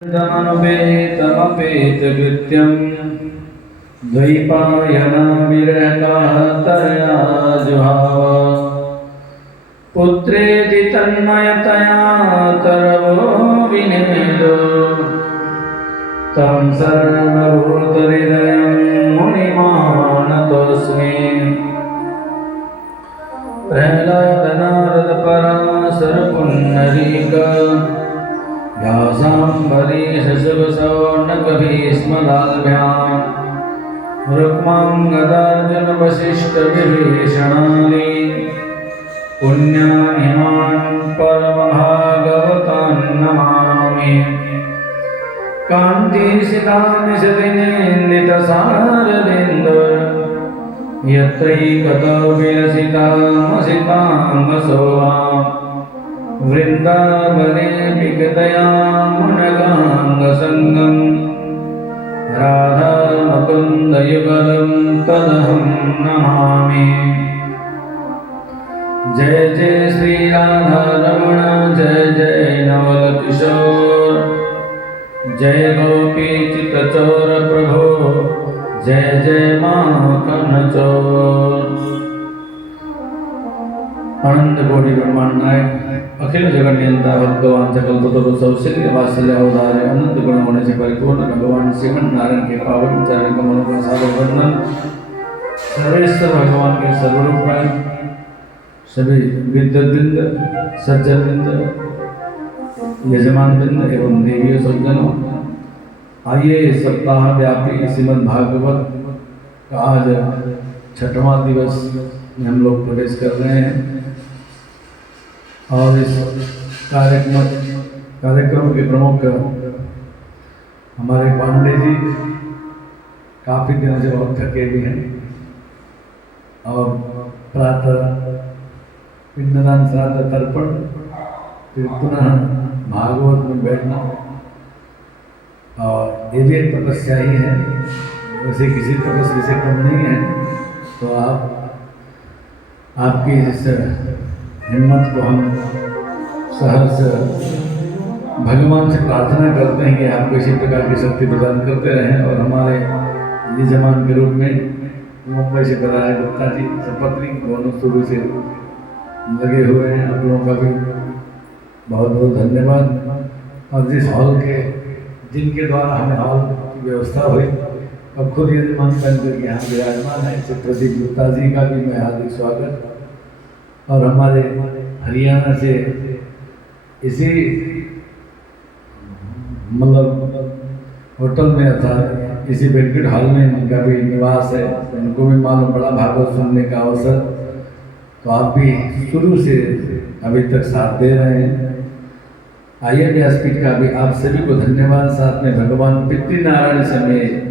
तमपेतकृत्यं द्वैपायनाविरहकातरया जुहाव पुत्रेति तन्मयतया तरवो विनिमेदो तं सर्वभूतहृदयं मुनिमानतोऽस्मि। प्रह्लाद पराशर पुण्डरीक व्यासाम्बरीश शुभशौनकभीष्मलाभ्यां रुक्माङ्गदार्जुन वसिष्ठविभीषणानि पुण्यानिमान् परमभागवतान् नमामि। कान्तिसितानिशदिनेन्दितसारदिन्द यत्रैकतो विलसितामसितामसोहां वृन्दावने विगतयामुनगाङ्गसङ्गं राधामुकुन्दयुगलं तदहं नमामि। जय जय श्री राधारमण जय जय नवल किशोर जय गोपी चित्तचोर प्रभो जय जय माखन चोर। अनंत कोटि ब्रह्मांड नायक अखिल जगत नियंता भगवान सकल तत्व सौशील्य वात्सल्य अवतारे अनंत गुण होने से परिपूर्ण भगवान श्रीमन नारायण के पावन चरण कमलों का सादर वंदन। सर्वेश्वर भगवान के सर्वरूप में सभी विद्वद्वृंद सज्जन वृंद यजमान वृंद एवं देवीय सज्जनों, आइए सप्ताह व्यापी श्रीमद् भागवत का आज 6वां दिवस में हम लोग प्रवेश कर रहे हैं और इस कार्यक्रम के प्रमुख हमारे पांडे जी काफ़ी दिनों से बहुत थके भी हैं और प्रातः पिंडदान श्राद्ध तर्पण फिर पुनः भागवत में बैठना और ये भी एक तपस्या ही है, वैसे किसी तपस्या से कम नहीं है। तो आपकी इस हिम्मत को हम सहर्ष भगवान से प्रार्थना करते हैं कि आपको इसी प्रकार की शक्ति प्रदान करते रहें और हमारे यजमान के रूप में मुंबई से पधारे गुप्ता जी सपत्नी दोनों शुरू से लगे हुए हैं, आप लोगों का भी बहुत बहुत धन्यवाद। और जिस हॉल के जिनके द्वारा हमें हॉल की व्यवस्था हुई अब खुद यजमान बनकर यहाँ विराजमान है इससे प्रदीप गुप्ता जी का भी मैं हार्दिक स्वागत। और हमारे हरियाणा से इसी मतलब होटल में अर्थात इसी बैंक्वेट हॉल में इनका भी निवास है, इनको भी मालूम पड़ा भागवत सुनने का अवसर, तो आप भी शुरू से अभी तक साथ दे रहे हैं। आइए व्यासपीठ का भी आप सभी को धन्यवाद, साथ में भगवान पितृनारायण से मैं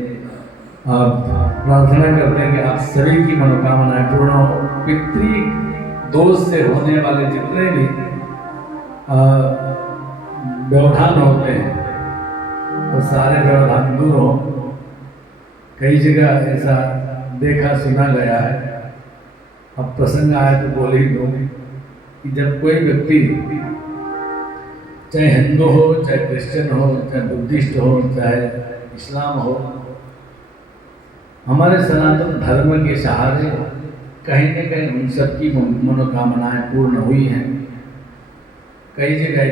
प्रार्थना करते हैं कि आप सभी की मनोकामनाएं पूर्ण हो। पितृ दोष से होने वाले जितने भी व्यवधान होते हैं वो सारे व्यवधान दूर हो। कई जगह ऐसा देखा सुना गया है, अब प्रसंग आए तो बोल ही दो कि जब कोई व्यक्ति चाहे हिंदू हो चाहे क्रिश्चियन हो चाहे बुद्धिस्ट हो चाहे इस्लाम हो, हमारे सनातन धर्म के सहारे कहीं न कहीं उन सबकी मनोकामनाएं पूर्ण हुई हैं। कई जगह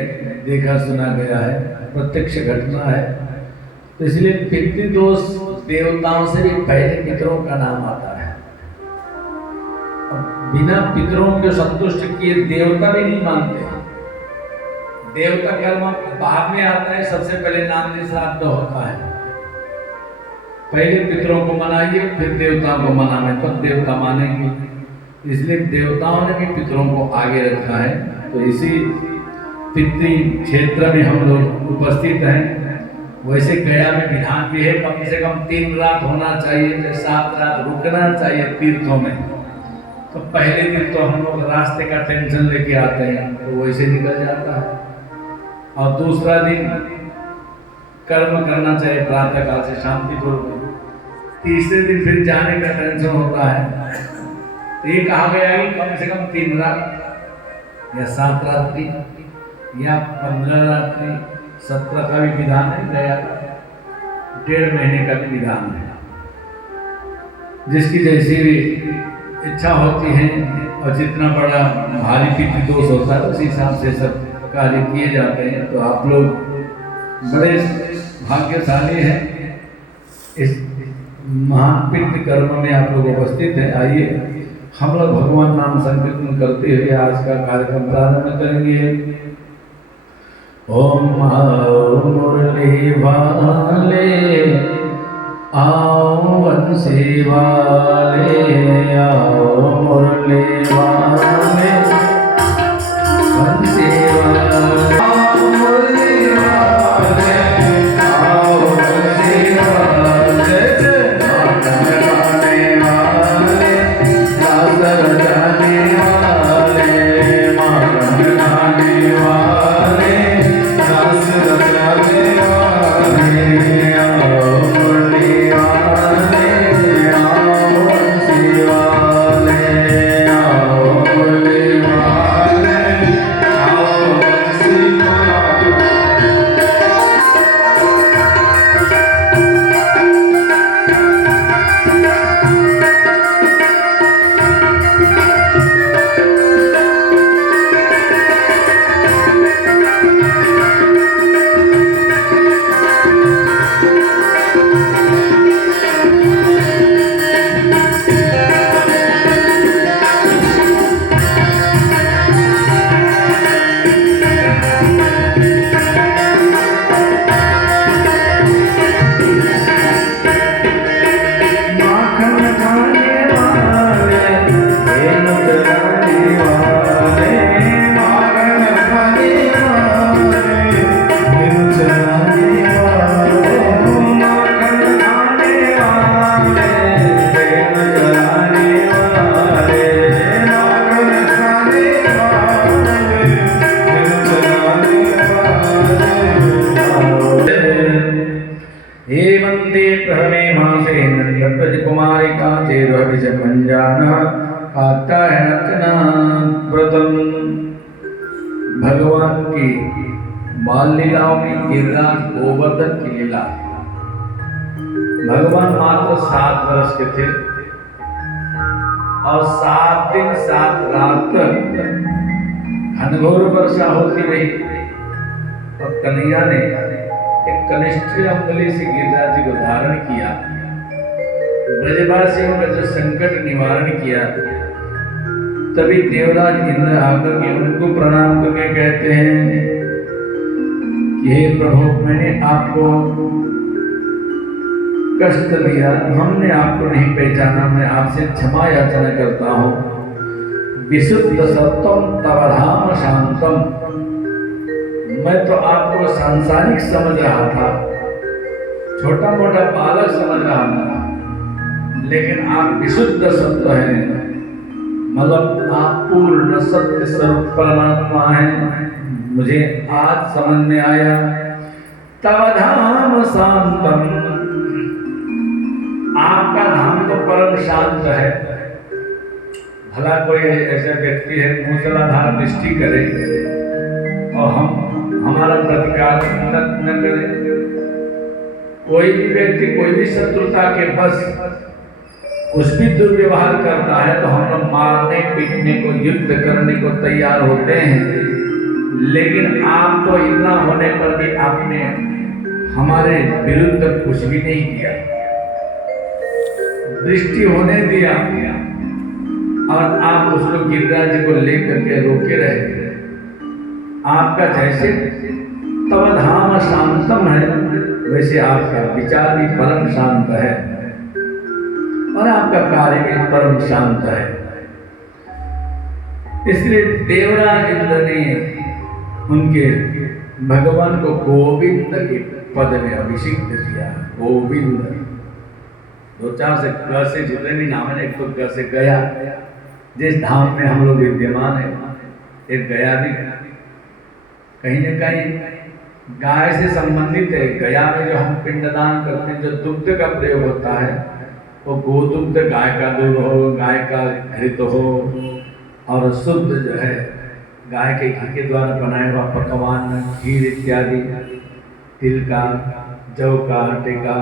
देखा सुना गया है, प्रत्यक्ष घटना है। तो इसलिए पितृदोष देवताओं से भी पहले पितरों का नाम आता है। बिना पितरों को संतुष्ट किए देवता भी नहीं मानते। देवता कर्म बाद में आता है, सबसे पहले नाम श्राद्ध होता है। पहले पितरों को मनाइए फिर देवताओं को मनाना, तब देवता मानेंगे। इसलिए देवताओं ने भी पितरों को आगे रखा है। तो इसी पितृ क्षेत्र में हम लोग उपस्थित हैं। वैसे गया में विधान भी है कम से कम 3 रात होना चाहिए, 7 रात रुकना चाहिए तीर्थों में। तो पहले दिन तो हम लोग रास्ते का टेंशन लेके आते हैं तो वैसे निकल जाता है, और दूसरा दिन कर्म करना चाहिए प्रातः काल से शांतिपूर्वक। तीसरे दिन फिर जाने का टेंशन होता है। तो ये कहा गया है कि कम से कम 3 रात या 7 रात्रि या 15 रात्रि 17 का भी विधान है, गया का 1.5 महीने का भी विधान है। जिसकी जैसी इच्छा होती है और जितना बड़ा भारी पितृ दोष होता है उस हिसाब से सब कार्य किए जाते हैं। तो आप लोग बड़े भाग्यशाली हैं, इस महान पितृ कर्म में आप लोग उपस्थित हैं। आइए हम लोग भगवान नाम संकीर्तन करते हुए आज का कार्यक्रम प्रारंभ करेंगे। ओम मुरली वाले आओ बंसी वाले, आओ मुरली वाले बंसी वाले, आओ मुरली वाले, आओ बंसी वाले, गाने वाले, रास रचाने वाले, गाने वाले, रास रचाने वाले, आओ मुरली वाले, आओ बंसी वाले, आओ मुरली वाले, आओ बंसी वाले। माखन खाने वाले, धेनु चराने वाले, माखन खाने वाले, धेनु चराने वाले, माखन खाने वाले, धेनु चराने वाले, माखन खाने वाले, धेनु चराने वाले। हे वंदे प्रहमे मासे नंदप्रज कुमारिका चेदभिजमंजाना कात्यायनर्चना व्रतम। भगवान की बाल लीलाओं में गिरिराज गोवर्धन की लीला। भगवान मात्र 7 वर्ष के थे और 7 दिन 7 रात तक घनघोर वर्षा होती रही और कन्हैया ने एक कनिष्ठ अंगुली से गिरिराज जी को धारण किया, ब्रजवासियों का जो संकट निवारण किया। तभी देवराज इंद्र आकर के उनको प्रणाम करके कहते हैं कि हे प्रभु, मैंने आपको कष्ट दिया, हमने आपको नहीं पहचाना, मैं आपसे क्षमा याचना करता हूँ। विशुद्ध सत्वम तव धाम शांतम। मैं तो आपको सांसारिक समझ रहा था, छोटा मोटा बालक समझ रहा था, लेकिन आप विशुद्ध सत्व हैं, मतलब आप पूर्ण सत्य स्वरूप परमात्मा हैं। मुझे आज समझ में आया। तव धाम शांतम, आपका धाम तो परम शांत है। भला कोई ऐसा व्यक्ति है मूसलाधार वृष्टि करे और हमारा प्रतिकार न करे। कोई भी व्यक्ति कोई भी शत्रुता के बस कुछ भी दुर्व्यवहार करता है तो हम लोग मारने पीटने को, युद्ध करने को तैयार होते हैं। लेकिन आप तो इतना होने पर भी आपने हमारे विरुद्ध कुछ भी नहीं किया, दृष्टि होने दिया और आप उसको गिरिराज जी को लेकर के रोके रहे। आपका जैसे तव धाम शांतम है, वैसे आपका विचार भी परम शांत है और आपका कार्य भी परम शांत है। इसलिए देवराज इंद्र ने उनके भगवान को गोविंद के पद में अभिषिक्त किया। गोविंद 2-4 से ग से जितने भी नाम है, एक तो ग से गया, जिस धाम में हम लोग विद्यमान है, एक गया भी कहीं न कहीं गाय से संबंधित है। गया में जो हम पिंडदान करते हैं, जो दुग्ध का प्रयोग होता है, वो गोदुग्ध, गाय का दूध हो, गाय का घृत हो, और शुद्ध जो है गाय के घी के द्वारा बनाया हुआ पकवान, खीर इत्यादि, तिल का, जौ का, आटे का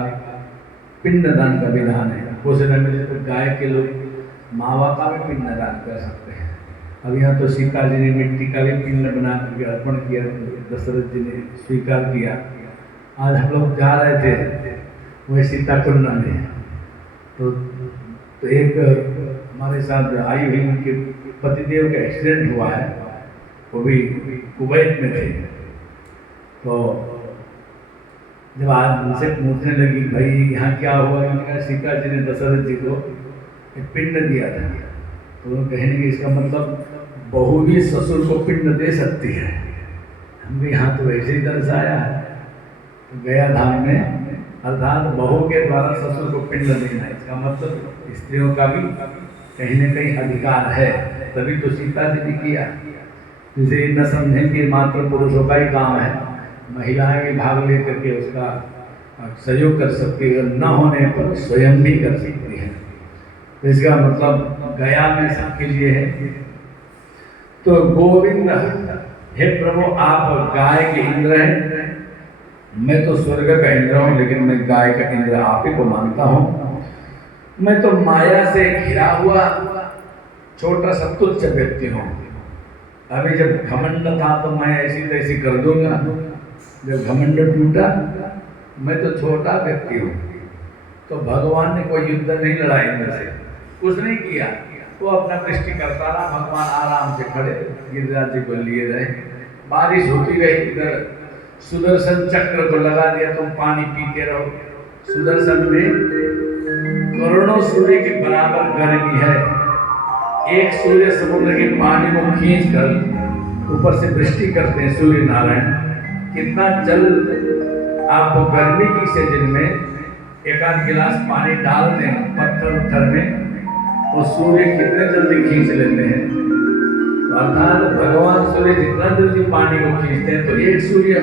पिंडदान का विधान है। हो सके मिले तो गाय के लोग मावा का भी पिंडदान कर सकते हैं। अब यहाँ तो सीता जी ने मिट्टी का भी पिंड बना करके अर्पण किया, दशरथ जी ने स्वीकार किया। आज हम लोग जा रहे थे वही सीता कुंड में, तो एक हमारे साथ आई हुई उनके पतिदेव का एक्सीडेंट हुआ है, वो भी कुवैत में थे। तो जब आज उनसे पूछने लगी भाई यहाँ क्या हुआ, मैंने कहा सीता जी ने दशरथ जी को एक पिंड दिया था। तो वो कहने कि इसका मतलब बहू भी ससुर को पिंड दे सकती है। हम भी यहाँ तो वैसे ही दर्शाया है। तो गया धाम में अर्थात बहू के द्वारा ससुर को पिंड देना, इसका मतलब स्त्रियों का भी कहीं न कहीं अधिकार है। तभी तो सीता जी ने किया। जिसे न समझें कि मात्र पुरुषों का ही काम है, महिलाएं भी भाग लेकर के उसका सहयोग कर सकती है, न होने पर स्वयं भी कर सकती है। तो इसका मतलब गया में सबके लिए है। तो गोविंद, हे प्रभु आप गाय के इंद्र हैं, मैं तो स्वर्ग का इंद्र हूँ, लेकिन मैं गाय का इंद्र आप ही को मानता हूँ। मैं तो माया से घिरा हुआ छोटा सा तुच्छ व्यक्ति हूँ। अभी जब घमंड था तो मैं ऐसी तैसी कर दूंगा, जब घमंड टूटा मैं तो छोटा व्यक्ति हूँ। तो भगवान ने कोई युद्ध नहीं लड़ा इंद्र से, कुछ नहीं किया। वो अपना दृष्टि करता रहा, भगवान आराम से खड़े गिरिराज जी को लिए रहे। बारिश होती रही, इधर सुदर्शन चक्र को लगा दिया, तुम पानी पीते रहो। सुदर्शन में करोड़ों सूर्य के बराबर गर्मी है। एक सूर्य समुद्र के पानी को खींच कर ऊपर से वृष्टि करते हैं सूर्य नारायण। कितना जल आपको गर्मी की सीजन में एक आध गिलास पानी डाल दें पत्थर उत्थर में, और सूर्य कितने जल्दी खींच लेते हैं। अर्थात भगवान सूर्य जितना जल्दी पानी को खींचते हैं, तो एक सूर्य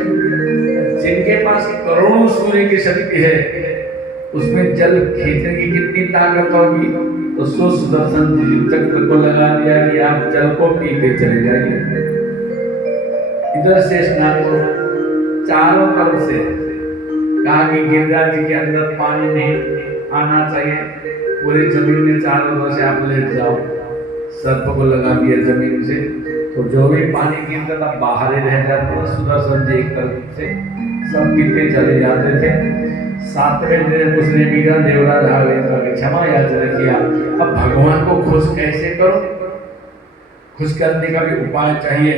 जिनके पास करोड़ों सूर्य की शक्ति है, उसमें जल खींचने की कितनी ताकत होगी। तो सुदर्शन चक्र को लगा दिया कि आप जल को पीते चले जाइए। इधर से स्नान को चारों तरफ से कहा कि गिरिराज जी के अंदर पानी नहीं आना चाहिए, पूरी जमीन में चारों तरफ से आप लेट जाओ। सर्प को लगा दिया जमीन से, तो जो भी पानी गिरता था बाहर ही रह जाता। सुदर्शन जी एक तरफ से सब पीते चले जाते थे। सातवें दिन उसने बीजा देवराज आगे क्षमा याचना किया। अब भगवान को खुश कैसे करो, खुश करने का भी उपाय चाहिए।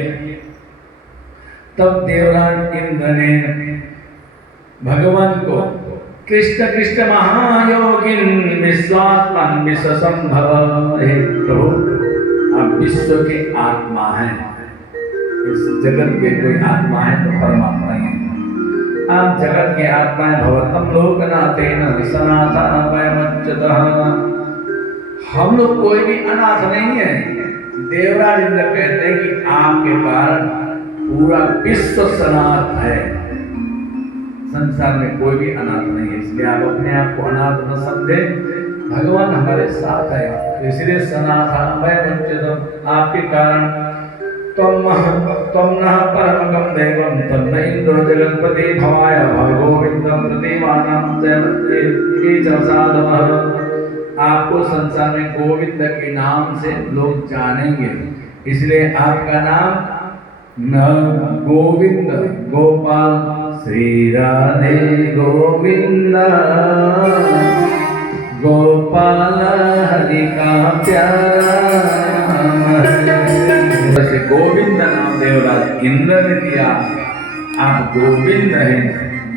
तब देवराज इंद्र ने भगवान को कृष्ण कृष्ण महायोगिन विश्वात्मन विश्वसंभव, हे प्रभु आप विश्व के आत्मा हैं, इस जगत के कोई आत्मा है तो परमात्मा ही है। आप जगत के आत्मा है। भवतम लोकनाथेन सनातनमयमच्युतः, हम लोग कोई भी अनाथ नहीं है। देवराज इंद्र कहते हैं कि आपके कारण पूरा विश्व सनात है, संसार में कोई भी अनाथ नहीं है। इसलिए आप अपने आप को अनाथ न समझें, भगवान हमारे साथ है। इसलिए सनातनमयमच्युतः, आपके कारण त्वं नः परमगं देवं तन्न इंद्रो जगत्पति भवाय भगोविंदं प्रतिमानं च साधवः। आपको संसार में गोविंद के नाम से लोग जानेंगे, इसलिए आपका नाम न गोविंद गोपाल श्री राधे गोविंद, गोपाल हरि का प्यारा। जैसे गोविंद नाम देवराज इंद्र ने दिया, आप गोविंद हैं,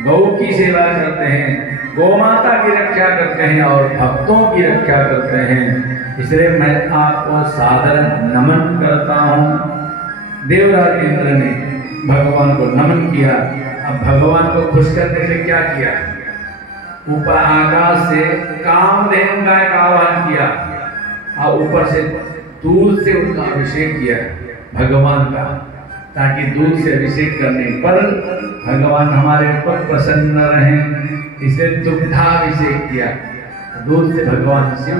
गौ की सेवा करते हैं, गौ माता की रक्षा करते हैं और भक्तों की रक्षा करते हैं। इसलिए मैं आपको सादर नमन करता हूँ। देवराज इंद्र ने भगवान को नमन किया। अब भगवान को खुश करने से क्या किया, ऊपर आकाश से कामधेनु गाय का आह्वान किया और ऊपर से दूध से उनका अभिषेक किया भगवान का, ताकि दूध से अभिषेक करने पर भगवान हमारे ऊपर प्रसन्न रहें। इसे दुग्धाभिषेक किया, दूध से भगवान शिव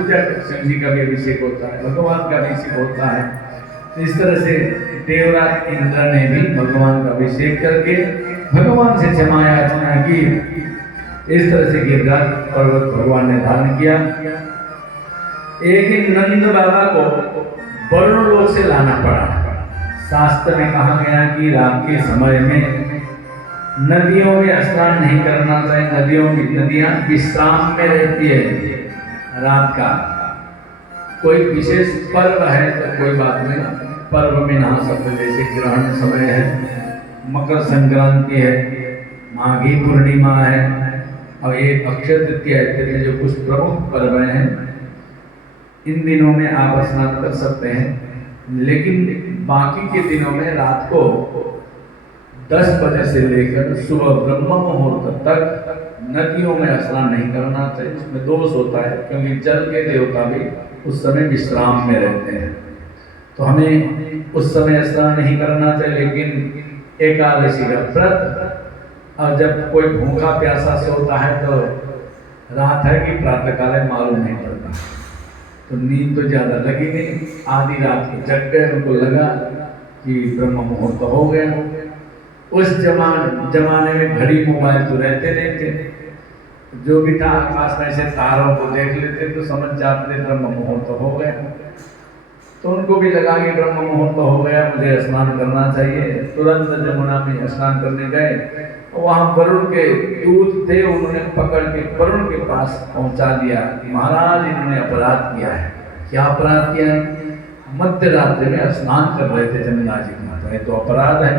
जी का भी अभिषेक होता है, भगवान का अभिषेक होता है। इस तरह से देवराज इंद्र ने भी भगवान का अभिषेक करके भगवान से क्षमा याचना की। इस तरह से गिरिराज पर्वत भगवान ने धारण किया। एक दिन नंद बाबा को वरुण लोक से लाना पड़ा। शास्त्र में कहा गया कि रात के समय में नदियों में स्नान नहीं करना चाहिए। नदियां विश्राम में रहती है। रात का कोई विशेष पर्व है तो कोई बात नहीं, पर्व में नहा सकते, जैसे ग्रहण समय है, मकर संक्रांति है, माघी पूर्णिमा है, और ये अक्षय तृतीया इत्यादि जो कुछ प्रमुख पर्व हैं, इन दिनों में आप स्नान कर सकते हैं। लेकिन बाकी के दिनों में रात को 10 बजे से लेकर सुबह ब्रह्म मुहूर्त तक नदियों में स्नान नहीं करना चाहिए। इसमें दोष होता है, क्योंकि जल के देवता भी उस समय विश्राम में रहते हैं, तो हमें उस समय स्नान नहीं करना चाहिए। लेकिन एकादशी का व्रत, और जब कोई भूखा प्यासा सोता है तो रात है कि प्रातःकाल मालूम नहीं पड़ता, तो नींद तो ज़्यादा लगी नहीं, आधी रात को जग गए, उनको लगा कि ब्रह्म मुहूर्त हो गया। उस जमाने में घड़ी मोबाइल तो रहते नहीं थे, जो भी था आकाश में से तारों को देख लेते तो समझ जाते थे ब्रह्म मुहूर्त हो गया। तो उनको भी लगा कि ब्रह्म मुहूर्त हो गया, मुझे स्नान करना चाहिए। तुरंत जमुना में स्नान करने गए, वहाँ वरुण के दूत थे, उन्होंने पकड़ के वरुण के पास पहुँचा दिया। महाराज इन्होंने अपराध किया है। क्या अपराध किया है? मध्य रात्रि में स्नान कर रहे थे जमुना जी माता, ये तो अपराध है।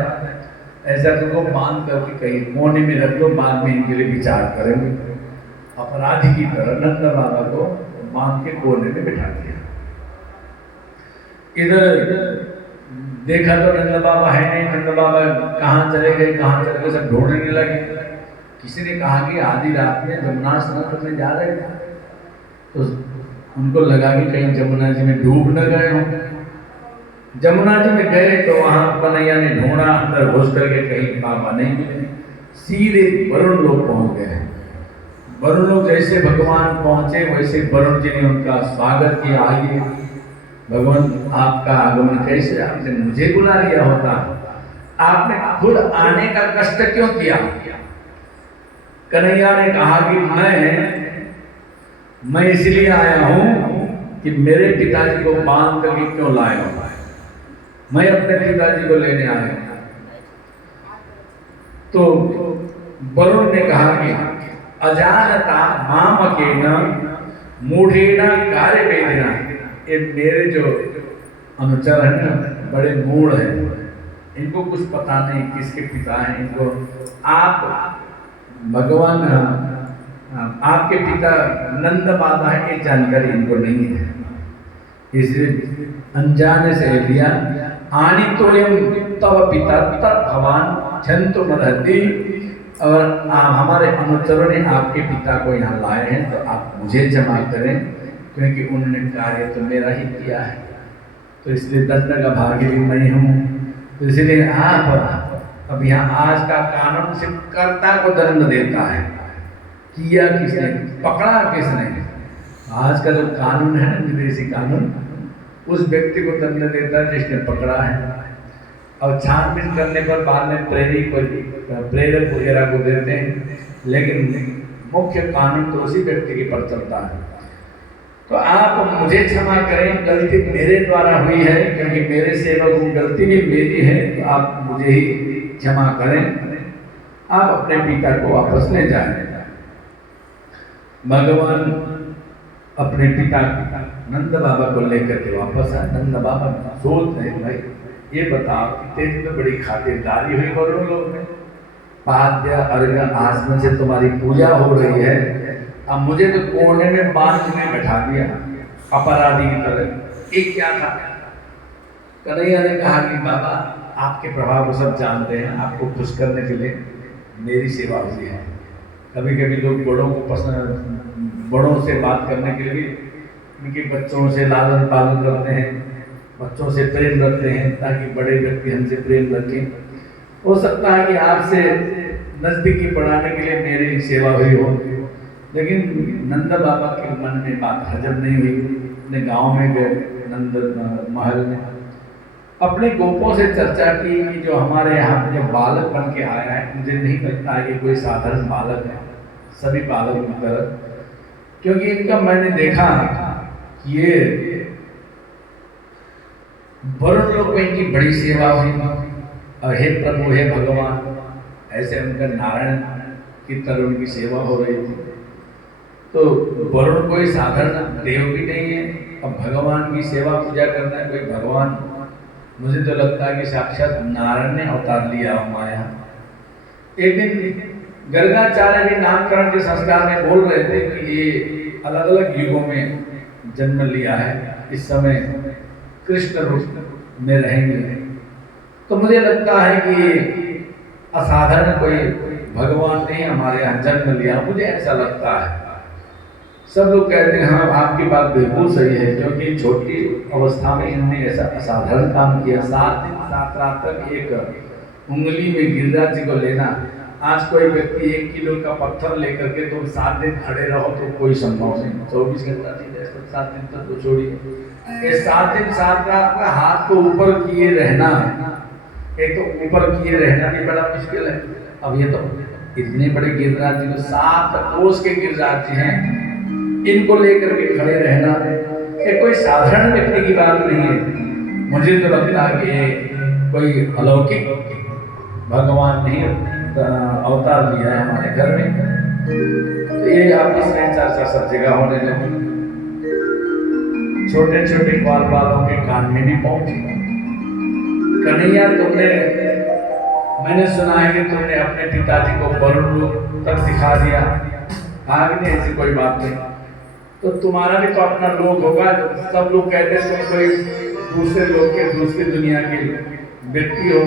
ऐसा तुमको बांध करके कहीं कोने में रख लो, बाद में इनके लिए विचार करेंगे। अपराधी की तरह नंद बाबा को बांध के कोने में बिठा दिया। इधर देखा तो नंद बाबा है नहीं, नंद बाबा कहाँ चले गए, सब ढूंढने लगे। किसी ने कहा कि आधी रात में जमुना स्नान करने जा रहे थे, तो उनको लगा कि कहीं जमुना जी में डूब न गए हों। जमुना जी में गए तो वहाँ कन्हैया ने ढूंढा, अंदर घुस करके कहीं बाबा नहीं मिले, सीधे वरुण लोक पहुँच गए। वरुण लोक जैसे भगवान पहुँचे वैसे वरुण जी ने उनका स्वागत किया। आइए भगवान, आपका आगमन कैसे, आपने मुझे बुला लिया होता, आपने खुद आने का कष्ट क्यों किया? कन्हैया ने कहा कि मैं इसलिए आया हूं कि मेरे पिताजी को बांध करके क्यों लाया हो, मैं अपने पिताजी को लेने आया। तो वरुण ने कहा कि अजानता मामकेन मूढ़ेन कार्य वेदना, ये मेरे जो अनुचर हैं ना, बड़े मूढ़ हैं, इनको कुछ पता नहीं किसके पिता हैं। इनको आप भगवान आपके पिता नंद बाबा है, ये जानकारी इनको नहीं है, इसलिए अनजाने से लिया। आनी तो तव पिता तब भगवान छंतु मदहती, और हमारे अनुचरों ने आपके पिता को यहाँ लाए हैं, तो आप मुझे क्षमा करें, क्योंकि उन्होंने कार्य तो मेरा ही किया है, तो इसलिए दंड का भागी भी मैं हूँ। तो इसलिए आप अब यहाँ आज का कानून सिर्फ कर्ता को दंड देता है, किया किसने, पकड़ा किसने। आज का जो कानून है ना, विदेशी कानून, उस व्यक्ति को दंड देता है जिसने पकड़ा है, और छानबीन करने पर बाद में प्रेरक वगैरह को देते हैं, लेकिन मुख्य कानून तो उसी व्यक्ति के पर चलता है। तो आप मुझे क्षमा करें, गलती मेरे द्वारा हुई है, क्योंकि मेरे सेवक हूँ, गलती भी मेरी है, तो आप मुझे ही क्षमा करें, आप अपने पिता को वापस ले जाएं। भगवान अपने पिता नंद बाबा को लेकर के वापस आए। नंद बाबा सोच रहे, भाई ये बताओ कि तेरी तो बड़ी खातिरदारी हुई वरुण लोक में, पाद्य अर्घ्य आसमन से तुम्हारी पूजा हो रही है, अब मुझे तो कोने में बांध में बैठा दिया अपराधी की तरह, ये क्या था? कन्हैया ने कहा कि बाबा आपके प्रभाव को सब जानते हैं, आपको खुश करने के लिए मेरी सेवा हुई है। कभी कभी लोग बड़ों से बात करने के लिए उनके बच्चों से लालन पालन करते हैं, बच्चों से प्रेम रखते हैं, ताकि बड़े व्यक्ति हमसे प्रेम रखें। हो सकता है कि आपसे नजदीकी बढ़ाने के लिए मेरी सेवा हुई हो, लेकिन नंद बाबा के मन में बात हजम नहीं हुई। अपने गांव में गए, नंद महल में, अपने गोपों से चर्चा की कि जो हमारे यहाँ पे जो बालक बन के आया है, मुझे नहीं लगता है कि कोई साधारण बालक है, सभी बालक की तरह, क्योंकि इनका मैंने देखा कि ये वरुण लोग में इनकी बड़ी सेवा हुई और हे प्रभु हे भगवान, ऐसे उनका नारायण की तरह उनकी सेवा हो रही थी। तो वरुण कोई साधारण देव भी नहीं है, अब भगवान की सेवा पूजा करना है कोई भगवान, मुझे तो लगता है कि साक्षात नारायण ने अवतार लिया हमारे। एक दिन गर्गाचार्य भी नामकरण के संस्कार में बोल रहे थे कि ये अलग अलग युगों में जन्म लिया है, इस समय कृष्ण रूप में रहेंगे। तो मुझे लगता है कि असाधारण कोई भगवान ने हमारे यहाँ जन्म लिया, मुझे ऐसा लगता है। सब लोग कहते हैं हाँ आपकी बात बिल्कुल सही है, क्योंकि छोटी अवस्था में इन्होंने ऐसा असाधारण काम किया। 7 दिन 7 रात तक एक उंगली में गिरिराज जी को लेना। आज कोई व्यक्ति 1 किलो का पत्थर लेकर के तुम 7 दिन खड़े रहो तो कोई संभव नहीं। 24 घंटा नहीं, 7 दिन तक तो छोड़िए, ये 7 दिन 7 रात का हाथ को ऊपर किए रहना, एक तो ऊपर किए रहना भी बड़ा मुश्किल है। अब ये तो इतने बड़े गिरिराज जी को 7 कोस के गिरिराज जी हैं, इनको लेकर के खड़े रहना ये कोई साधारण व्यक्ति की बात नहीं है। मुझे तो लगता है कि ये कोई अलौकिक भगवान ने अवतार लिया है हमारे घर में। तो ये आपस में चर्चा सब जगह होने लगी, छोटे छोटे बाल बालों के कान में भी पहुंची। कन्हैया मैंने सुना है कि तुमने अपने पिताजी को वरुण लोक तक दिखा दिया। आगे नहीं, ऐसी कोई बात नहीं, तो तुम्हारा भी तो अपना लोक होगा। सब लोग कहते हैं तुम कोई दूसरे लोग के, दूसरी दुनिया के व्यक्ति हो,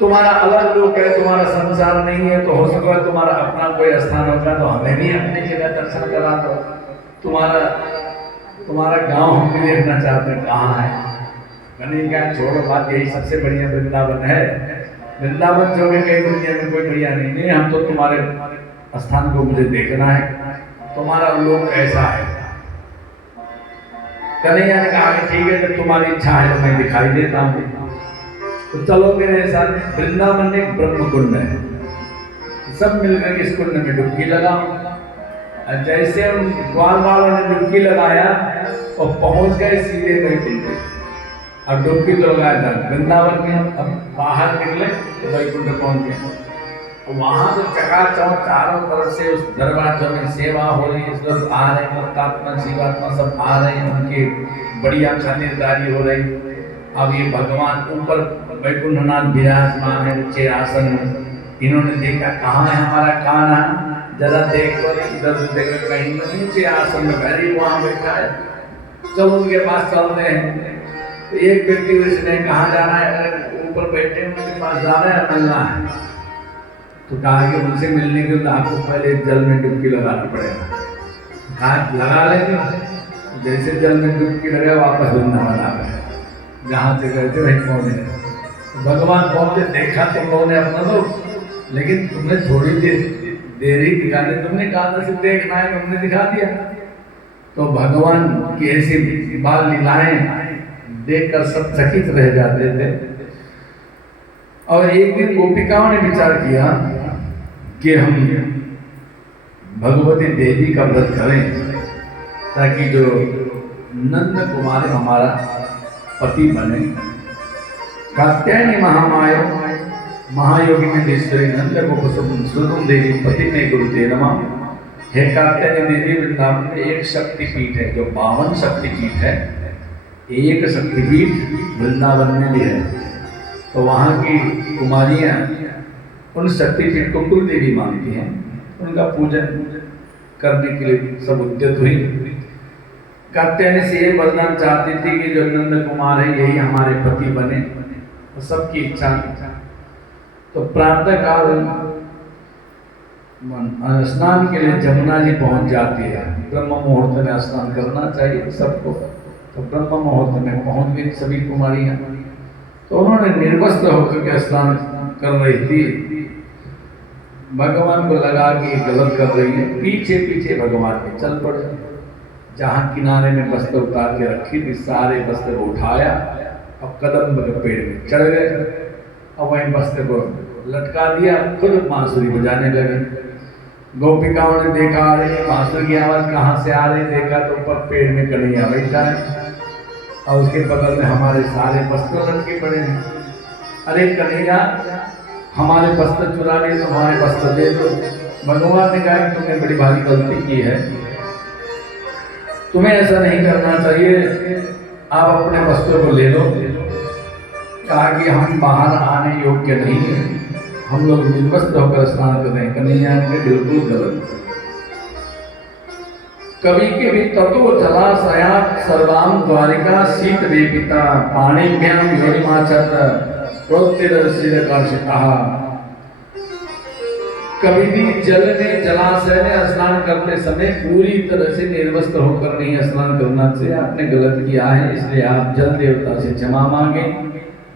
तुम्हारा अलग लोक है, तुम्हारा संसार नहीं है, तो हो सकता है तुम्हारा अपना कोई स्थान होगा, तो हमें भी अपनी जगह दर्शन करा दो। तुम्हारा गांव हम भी देखना चाहते हैं कहाँ है। मैंने क्या छोड़ो बात, यही सबसे बढ़िया वृंदावन है। वृंदावन जो है कहीं दुनिया में कोई बढ़िया नहीं, हम तो तुम्हारे स्थान को मुझे देखना है, तुम्हारा लोक ऐसा है। कन्हैया ने कहा कि ठीक है, जब तुम्हारी इच्छा है तो मैं दिखाई देता हूँ, तो चलो मेरे साथ। वृंदावन में ब्रह्म कुंड है, सब मिलकर इस कुंड में डुबकी लगाओ। जैसे उन ग्वाल वालों ने डुबकी लगाया और पहुंच गए सीधे वैकुंठ पे। अब डुबकी तो लगाया था वृंदावन में, अब बाहर निकले तो वैकुंठ पहुंच गए। वहां तो चकाचौंध चारों तरफ से उस दरवाजों में सेवा हो रही है, सब आ रहे हैं, मुक्तात्मा जीवात्मा सब आ रहे हैं, उनकी बढ़िया खातिरदारी हो रही। अब ये भगवान ऊपर वैकुंठनाथ विराजमान है ऊंचे आसन में। इन्होंने देखा कहाँ है हमारा कान्हा, जरा देखो इधर देखो कहीं नीचे आसन में बैठी वहां बैठा है, चलो उनके पास चलते हैं। तो एक व्यक्ति उसने कहाँ जाना है, ऊपर बैठे उनके पास जाना है, मिलना है। तो कहा कि उनसे मिलने के लिए आपको पहले जल में डुबकी लगाना पड़ेगा। कहा लगा लेंगे, जैसे जल में डुबकी लगा वापस वृंदावन आ गए, जहाँ से गए थे वहीं पहुंचे। भगवान पहुंचे, देखा तुम लोगों ने अपना तो, लेकिन तुमने थोड़ी देर ही दिखा दी, तुमने कहा था सिर्फ देखना है, तुमने दिखा दिया। तो भगवान की ऐसी बाल लीलाएं देखकर सब चकित रह जाते थे। और एक दिन गोपिकाओं ने विचार किया कि हम भगवती देवी का व्रत करें, ताकि जो नंद कुमार हमारा पति बने। कात्यायनी महामाया महायोगी में ईश्वरी नंद को सुगम देवी पति में गुरुदेव नमः। हे कात्यायनी देवी, वृंदावन में एक शक्तिपीठ है, जो 52 शक्तिपीठ है, एक शक्तिपीठ वृंदावन में भी है। तो वहाँ की कुमारियाँ उन शक्तिपीठ को कुल देवी मानती हैं, उनका पूजन करने के लिए सब उद्यत हुई। कात्यायनी से ये वरदान चाहती थी कि जो नंद कुमार है यही हमारे पति बने, तो सबकी इच्छा। तो प्रातः काल स्नान के लिए जमुना जी पहुंच जाती है। ब्रह्म मुहूर्त में स्नान करना चाहिए सबको, तो ब्रह्म मुहूर्त में पहुंच गई सभी कुमारियां। तो उन्होंने निर्वस्त्र होकर के स्नान कर रही थी, भगवान को लगा कि गलत कर रही है, पीछे पीछे भगवान के चल पड़े। जहाँ किनारे में वस्त्र उतार के रखी थी, सारे वस्त्र को उठाया और कदम के पेड़ में चढ़ गए और वहीं वस्त्र को लटका दिया, खुद बांसुरी बजाने लगे। गोपिकाओं ने देखा, अरे बांसुरी की आवाज कहाँ से आ रही, देखा तो ऊपर पेड़ में कन्हैया बैठा है और उसके बगल में हमारे सारे वस्त्र लटके पड़े हैं। अरे कन्हैया, हमारे वस्त्र चुरा लिए तो हमारे वस्त्र दे दो। भगवान ने कहा तुमने बड़ी भारी गलती की है, तुम्हें ऐसा नहीं करना चाहिए, आप अपने वस्त्रों को ले लो। कहा कि हम बाहर आने योग्य नहीं है, हम लोग निर्वस्त्र होकर स्नान कर रहे हैं। कन्हैया ने बिल्कुल गलत। कवि के भी ततो जलाशया सर्वाम द्वारिका शीत वेपिता पाणिभ्याम योनिमाचत प्रोत्तिरशिरकर्षितः। कभी भी जल में जलाशय में स्नान करते समय पूरी तरह से निर्वस्त्र होकर नहीं स्नान करना चाहिए। आपने गलत किया है, इसलिए आप जल देवता से क्षमा मांगे,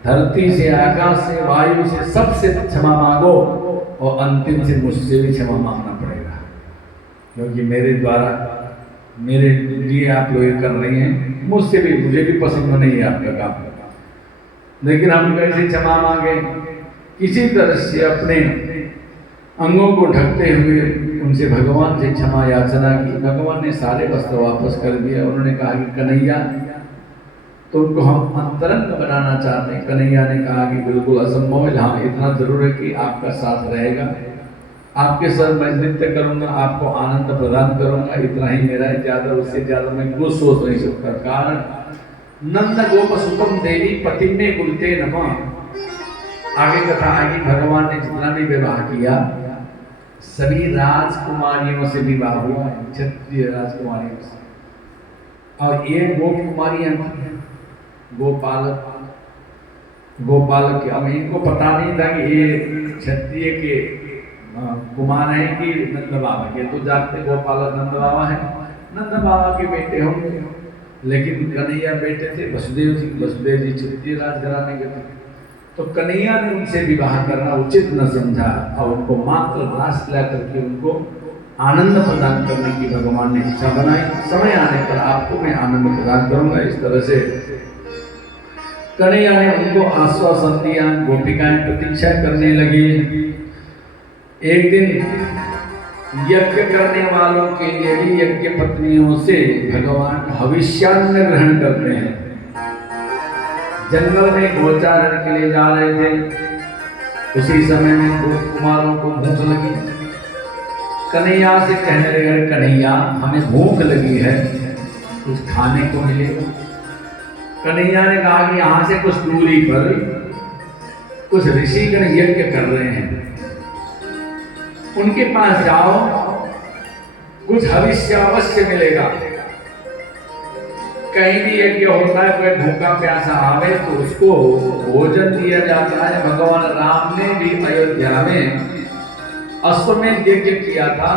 धरती से, आकाश से, वायु से, सबसे क्षमा मांगो और अंतिम से मुझसे भी क्षमा मांगना पड़ेगा, क्योंकि मेरे द्वारा मेरे लिए आप लोग कर रहे हैं, मुझसे भी, मुझे भी पसंद नहीं है आपका काम। लेकिन हम कैसे क्षमा मांगे? किसी तरह से अपने अंगों को ढकते हुए उनसे भगवान से क्षमा याचना की। भगवान ने सारे वस्त्र वापस कर दिया। उन्होंने कहा कि कन्हैया, तुमको हम अंतरंग बनाना चाहते हैं। कन्हैया ने कहा कि बिल्कुल असंभव है, हाँ इतना जरूर है कि आपका साथ रहेगा, आपके साथ मैं नृत्य करूंगा, आपको आनंद प्रदान करूंगा, इतना ही मेरा है, ज्यादा उससे ज्यादा मैं कुछ सोच नहीं सकता। कारण नंद गोप सुतम देवी पति में गुलते नमः। आगे कथा आएगी, भगवान ने जितना भी विवाह किया सभी राजकुमारियों से विवाह हुआ, क्षत्रिय राजकुमारियों से, और ये गोप कुमारियां थी, गोपालक। अब इनको पता नहीं था कि ये क्षत्रिय के कुमार है कि नंद बाबा के, तो जानते गोपालक नंद बाबा है, नंद बाबा के बेटे होंगे। लेकिन कन्हैया बेटे थे वसुदेव जी, वसुदेव जी क्षत्रिय राजघराने के थे, तो कन्हैया ने उनसे विवाह करना उचित न समझा और उनको मात्र रास ला करके उनको आनंद प्रदान करने की भगवान ने इच्छा बनाई। समय आने पर आपको मैं आनंद प्रदान करूंगा। इस तरह से कन्हैया ने उनको आश्वासन दिया। गोपिकाएं प्रतीक्षा करने लगी। एक दिन यज्ञ करने वालों के लिए भी यज्ञ पत्नियों से भगवान हविष्यान्न ग्रहण करते हैं। जंगल में गोचारण के लिए जा रहे थे, उसी समय में गोप कुमारों को भूख लगी। कन्हैया से कहने लगे, कन्हैया हमें भूख लगी है, कुछ खाने को मिले। कन्हैया ने कहा कि यहाँ से कुछ दूरी पर कुछ ऋषिगण यज्ञ कर रहे हैं, उनके पास जाओ, कुछ हविष्य अवश्य मिलेगा। कहीं भी यज्ञ होता है, कोई भूखा प्यासा आवे तो उसको भोजन दिया जाता है। भगवान राम ने भी अयोध्या में अश्वमेध यज्ञ किया था,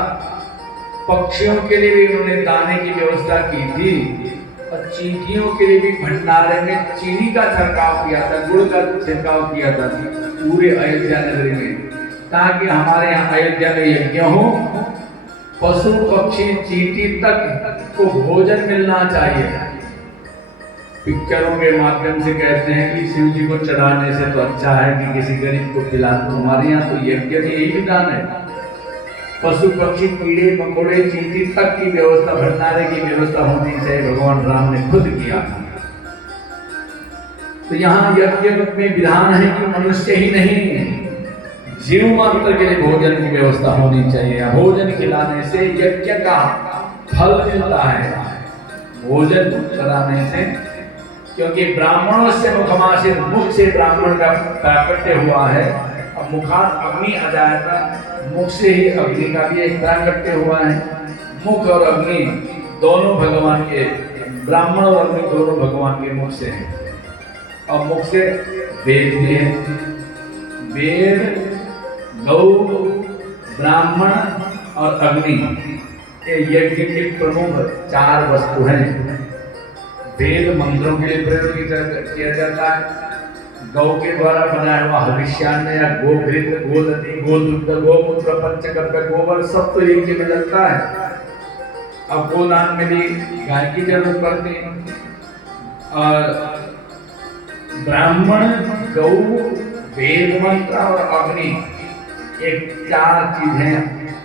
पक्षियों के लिए भी उन्होंने दाने की व्यवस्था की थी और चींटियों के लिए भी भंडारे में चीनी का छिड़काव किया था, गुड़ का छिड़काव किया था पूरे अयोध्या नगरी में, ताकि हमारे यहाँ अयोध्या में यज्ञ हो, पशु पक्षी चींटी तक को भोजन मिलना चाहिए। पिक्चरों के माध्यम से कहते हैं कि शिव जी को चढ़ाने से तो अच्छा है कि किसी गरीब को खिला दो। हमारे यहाँ तो यज्ञ में यही विधान है, पशु पक्षी कीड़े मकोड़े चींटी तक की व्यवस्था, भंडारे की व्यवस्था होनी चाहिए। भगवान राम ने खुद किया। तो यहाँ यज्ञ में विधान है कि मनुष्य ही नहीं, जीव मात्र के लिए भोजन की व्यवस्था होनी चाहिए। भोजन खिलाने से यज्ञ का फल मिलता है, भोजन कराने से, क्योंकि ब्राह्मणों से मुखमासिर, मुख से ब्राह्मण का प्राकट्य हुआ है और मुखात अग्नि आ जाएगा, मुख से ही अग्नि का भी एक प्राकट्य हुआ है। मुख और अग्नि दोनों भगवान के, ब्राह्मण और अग्नि दोनों भगवान के मुख से हैं। और मुख से वेद भी है, वेद, गौ, ब्राह्मण और अग्नि ये यज्ञ के प्रमुख 4 वस्तु हैं। वेद मंत्रों के लिए प्रयोग किया जाता है। गौ के द्वारा बनाया हुआ हविष्यान्न या गोघृत, गोदधि, गोदुग्ध, गोमूत्र, पंचगव्य, गोबर सब तो यज्ञ में लगता है। अब गोदान में भी गाय की जरूरत पड़ती है, और ब्राह्मण, गौ, वेद मंत्र और अग्नि, एक 4 चीजें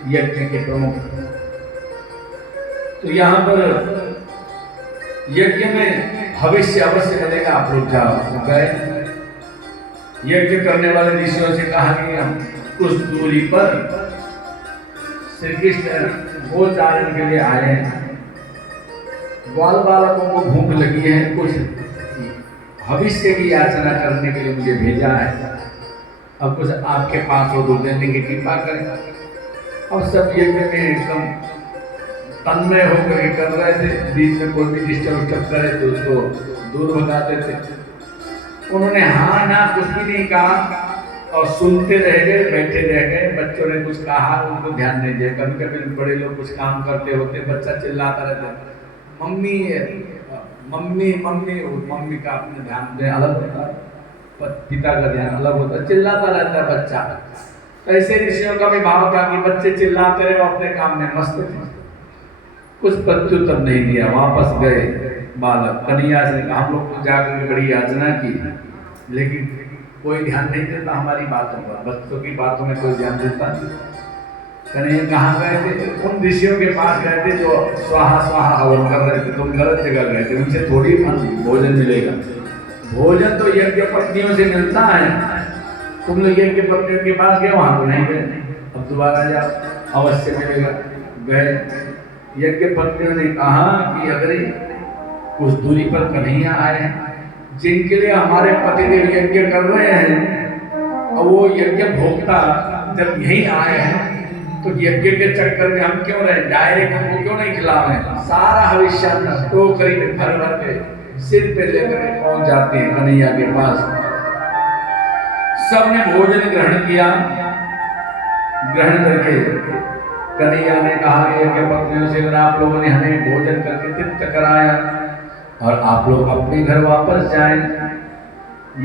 यज्ञ के प्रमुख। तो यहाँ पर यज्ञ में भविष्य अवश्य मिलेगा। आप लोग जाओ गए, यज्ञ करने वाले ऋषियों से कहा कि हम कुछ दूरी पर श्री कृष्ण गोचारण के लिए आए हैं, ग्वाल बालकों को भूख लगी है, कुछ भविष्य की याचना करने के लिए मुझे भेजा है। अब कुछ आपके पास हो तो देने की कृपा करें। और सब यज्ञ में एकदम तन्मय होकर कर रहे थे, बीच में कोई भी डिस्टर्ब करे तो उसको दूर भगाते थे। उन्होंने हाँ ना कुछ भी नहीं कहा और सुनते रह गए, बैठे रह गए। बच्चों ने कुछ कहा, उनको ध्यान नहीं दिया। कभी कभी बड़े लोग कुछ काम करते होते, बच्चा चिल्लाता रहता, मम्मी मम्मी मम्मी, मम्मी का अपने ध्यान दे अलग होता है, पिता का ध्यान अलग होता है, चिल्लाता रहता है बच्चा। तो ऐसे ऋषियों का भी भाव था कि बच्चे चिल्लाते रहे, अपने काम में मस्त थे। कुछ प्रत्युत्तर नहीं दिया, वापस गए। बालक कन्हैया से हम लोग को जाकर बड़ी याचना की, लेकिन कोई ध्यान नहीं देता हमारी बातों पर, बच्चों की बातों में कोई ध्यान देता नहीं। कन्हैया कहाँ गए थे? उन ऋषियों के पास गए थे जो स्वाहा स्वाहा हवन कर रहे थे। तुम गलत जगह गए थे, उनसे थोड़ी भोजन मिलेगा। भोजन तो यज्ञ पत्नियों से मिलता है। तुम लोग यज्ञ पत्नियों के पास गए, वहां तो नहीं गए। अब दोबारा जाओ, अवश्य मिलेगा। गए, यज्ञ पत्नियों ने कहा कि अगर कुछ दूरी पर कन्हैया आए हैं, जिनके लिए हमारे पतिदेव यज्ञ कर रहे हैं, और वो यज्ञ भोक्ता जब यहीं आए हैं तो यज्ञ के चक्कर में हम क्यों रहे? डायरेक्ट हमको क्यों नहीं खिलावे? सारा हविष्यान्न टोकरी में भर भर के सिर पे लेकर पहुंच जाते हैं कन्हैया के पास। सबने भोजन ग्रहण किया। ग्रहण करके कन्हैया ने कहा यज्ञ पत्नियों से, अगर आप लोगों ने हमें भोजन करके तृप्त कराया और आप लोग अपने घर वापस जाएं।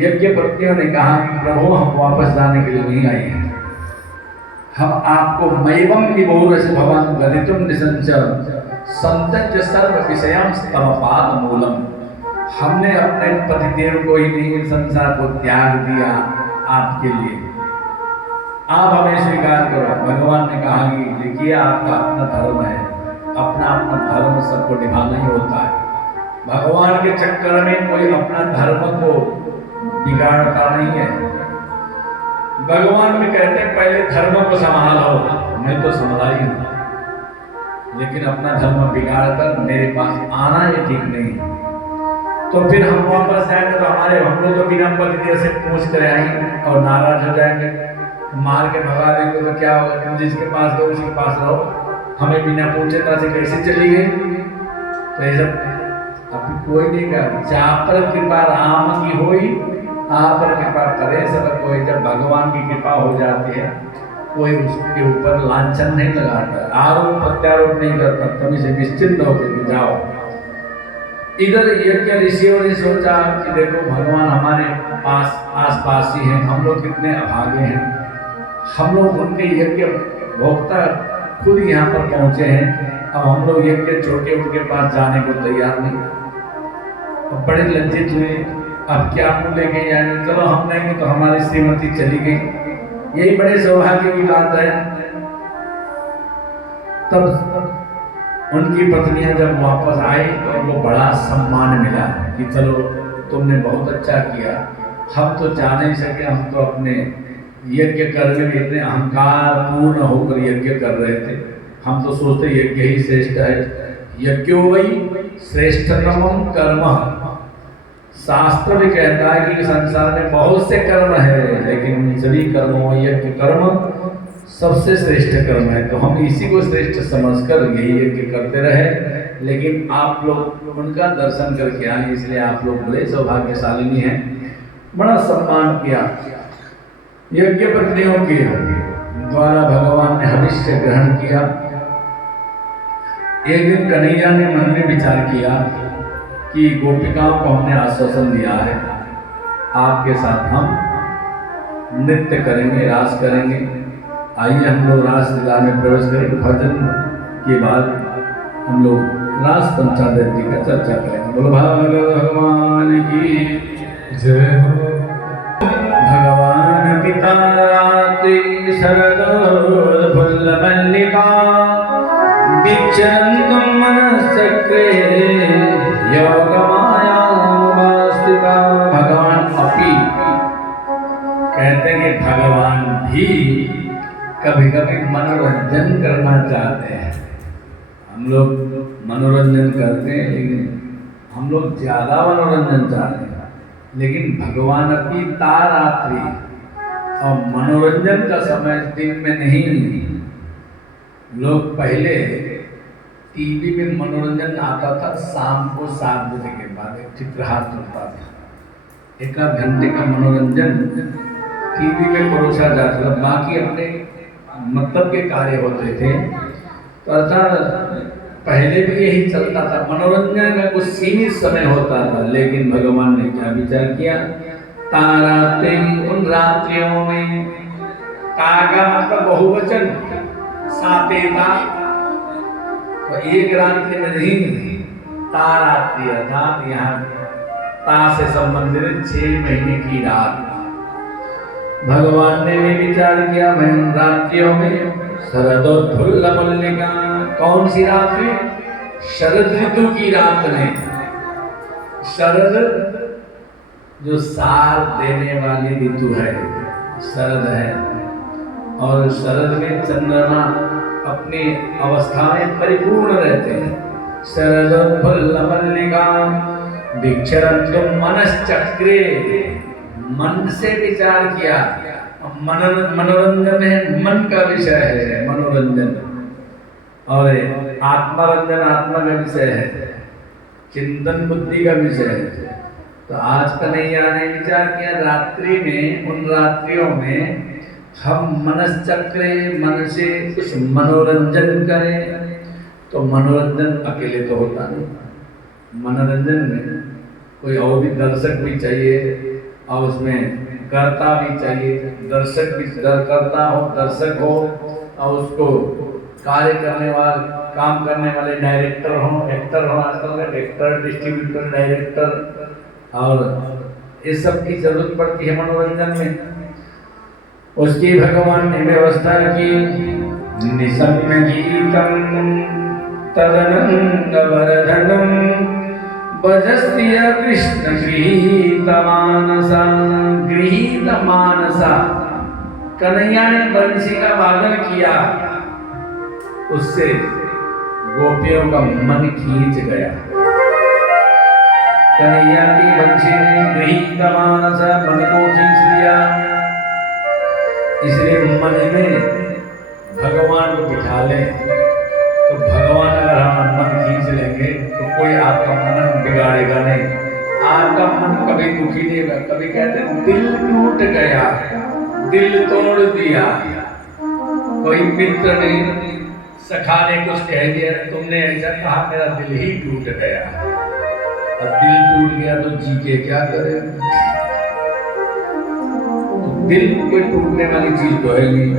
यज्ञ पत्नियों ने कहा कि प्रभु, हम वापस जाने के लिए नहीं आए हैं, हम आपको मैवम विभोर से भवन गदितुम निसंच संतज सर्व विषयम स्तमपाद मूलम। हमने अपने पतिदेव को ही नहीं, संसार को त्याग दिया आपके लिए, आप हमें स्वीकार करो। भगवान ने कहा कि देखिए, आपका अपना धर्म है, अपना अपना धर्म सबको निभाना ही होता है। भगवान के चक्कर में कोई अपना धर्म को बिगाड़ता नहीं है। भगवान में कहते हैं पहले धर्म को संभालो, मैं तो संभाला ही हूं, लेकिन अपना धर्म बिगाड़ कर मेरे पास आना ये ठीक नहीं है। तो फिर हम वापस जाएंगे तो हम लोग तो बिना पतिदेव से पूछ कर आएंगे और नाराज हो जाएंगे, मार के भगा देंगे तो क्या होगा? तुम जिसके पास गए उसके पास रहो, हमें बिना पूछता से कैसे चली गई? तो ये सब अभी कोई नहीं कर, जा पर कृपा राम की होई, आप पर कृपा करे सब कोई। जब भगवान की कृपा हो जाती है, कोई उसके ऊपर लांछन नहीं लगाता, आरोप प्रत्यारोप नहीं करता, तुम इसे निश्चिंत होकर जाओ। इधर यज्ञ ऋषियों ने सोचा कि देखो, भगवान हमारे पास आस पास ही हैं, हम लोग कितने अभागे हैं, हम लोग उनके यज्ञ भोक्ता खुद यहाँ पर पहुंचे हैं, अब हम लोग यज्ञ छोड़ के उनके पास जाने को तैयार नहीं। अब बड़े लज्जित हुए, अब क्या मुँह लेके जाएंगे? चलो हम नहीं तो हमारी श्रीमती चली गई, यही बड़े सौभाग्य की बात है। तब उनकी पत्नियां जब वापस आई तो उनको बड़ा सम्मान मिला कि चलो तुमने बहुत अच्छा किया, हम तो जा नहीं सके, हम तो अपने यज्ञ करने में इतने अहंकार पूर्ण होकर यज्ञ कर रहे थे, हम तो सोचते यज्ञ ही श्रेष्ठ है। यज्ञो वही श्रेष्ठतमम कर्म। शास्त्र भी कहता है कि संसार में बहुत से कर्म है, लेकिन उन सभी कर्मों में यज्ञ कर्म सबसे श्रेष्ठ कर्म है। तो हम इसी को श्रेष्ठ समझकर यही यज्ञ करते रहे। लेकिन आप लोग उनका दर्शन करके आए, इसलिए आप लोग बड़े सौभाग्यशालिनी हैं, बड़ा सम्मान किया। यज्ञ पत्नियों के द्वारा भगवान ने हविष्य ग्रहण किया। एक दिन कन्हैया ने मन में विचार किया कि गोपिकाओं को हमने आश्वासन दिया है, आपके साथ हम नृत्य करेंगे, रास करेंगे, आइए हम लोग रास लीला में प्रवेश करें। भजन के बाद हम लोग रास पंचादश जी का चर्चा करेंगे। बोलो भगवान की जय हो। भगवान पिता रात्रि शरदोत्फुल्ल मल्लिका विचरन्तुं मनश्चक्रे योगमाया उपास्थिता। भगवान अपि कहते हैं कि भगवान भी कभी कभी मनोरंजन करना चाहते हैं। हम लोग मनोरंजन करते हैं, लेकिन हम लोग ज्यादा मनोरंजन चाहते हैं। लेकिन भगवान अपनी तारात्रि और मनोरंजन का समय दिन में नहीं। लोग पहले टीवी में मनोरंजन आता था शाम को 7 बजे के बाद, एक चित्रहार चलता था, 1 घंटे का मनोरंजन टीवी में परोसा जाता था। बाकी अपने मतलब के कार्य होते थे। तो अर्थात पहले भी यही चलता था, मनोरंजन का कुछ सीमित समय होता था। लेकिन भगवान ने क्या विचार किया, तारात्रि उन रात्रियों में, तारा मतलब बहुवचन, सातेता, तो एक रात्रि में नहीं, तारात्रि अर्थात यहाँ ता से संबंधित 6 महीने की रात। भगवान ने भी विचार किया, मैं उन रात्रियों में शरदोत्फुल्ल मल्लिका, कौन सी रात्रि, शरद ऋतु की रात में। शरद जो सार देने वाली ऋतु है, शरद है। और शरद में चंद्रमा अपनी अवस्था में परिपूर्ण रहते हैं। शरदोत्फुल्ल मल्लिका विचरन्तुं मनश्चक्रे, मन से विचार किया। मनोरंजन है, मन का विषय है मनोरंजन, और आत्मरंजन आत्मा का विषय है, चिंतन बुद्धि का विषय है। तो आज कन्हैया ने विचार किया, रात्रि में, उन रात्रियों में हम मनश्चक्रे, मन से कुछ मनोरंजन करें। तो मनोरंजन अकेले तो होता नहीं, मनोरंजन में कोई और भी दर्शक भी चाहिए, और उसमें कर्ता भी चाहिए। दर्शक भी करता हो, दर्शक हो, और उसको कार्य करने वाले, काम करने वाले डायरेक्टर हो, एक्टर हो, आजकल का एक्टर, डिस्ट्रीब्यूटर, डायरेक्टर, और इस सब की जरूरत पड़ती है मनोरंजन में। उसकी भगवान ने व्यवस्था की। निसन्न गीतम तदनंद वरधनम भजस्त्य कृष्ण गृहीत मानसा। गृहीत मानसा, कन्हैया ने बंसी का वादन किया, उससे गोपियों का मन खींच गया। कन्हैया की बंसी ने गृहीत मानसा, मन को खींच लिया। इसलिए मन में भगवान को बिठा लें, तो भगवान अगर हम मन खींच लेंगे तो कोई आपका मन बिगाड़ेगा नहीं, आपका मन कभी दुखी नहीं होगा। कभी कहते हैं दिल टूट गया, दिल तोड़ दिया। कोई मित्र ने, सखा ने कुछ कह दिया, तुमने ऐसा कहा, मेरा दिल ही टूट गया। अब दिल टूट गया तो जी के क्या करें। दिल कोई टूटने वाली चीज तो है नहीं।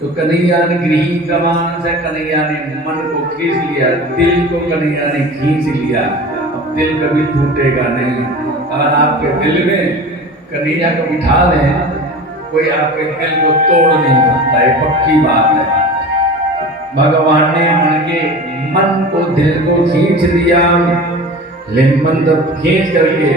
तो कन्हैया ने गृहीत मानस है, कन्हैया ने मन को खींच लिया, दिल को कन्हैया ने खींच लिया। अब दिल कभी टूटेगा नहीं। अगर आपके दिल में कन्हैया को बिठा लें, कोई आपके दिल को तोड़ नहीं सकता, है पक्की बात है। भगवान ने मन को, दिल को खींच लिया। लिंबन खींच करके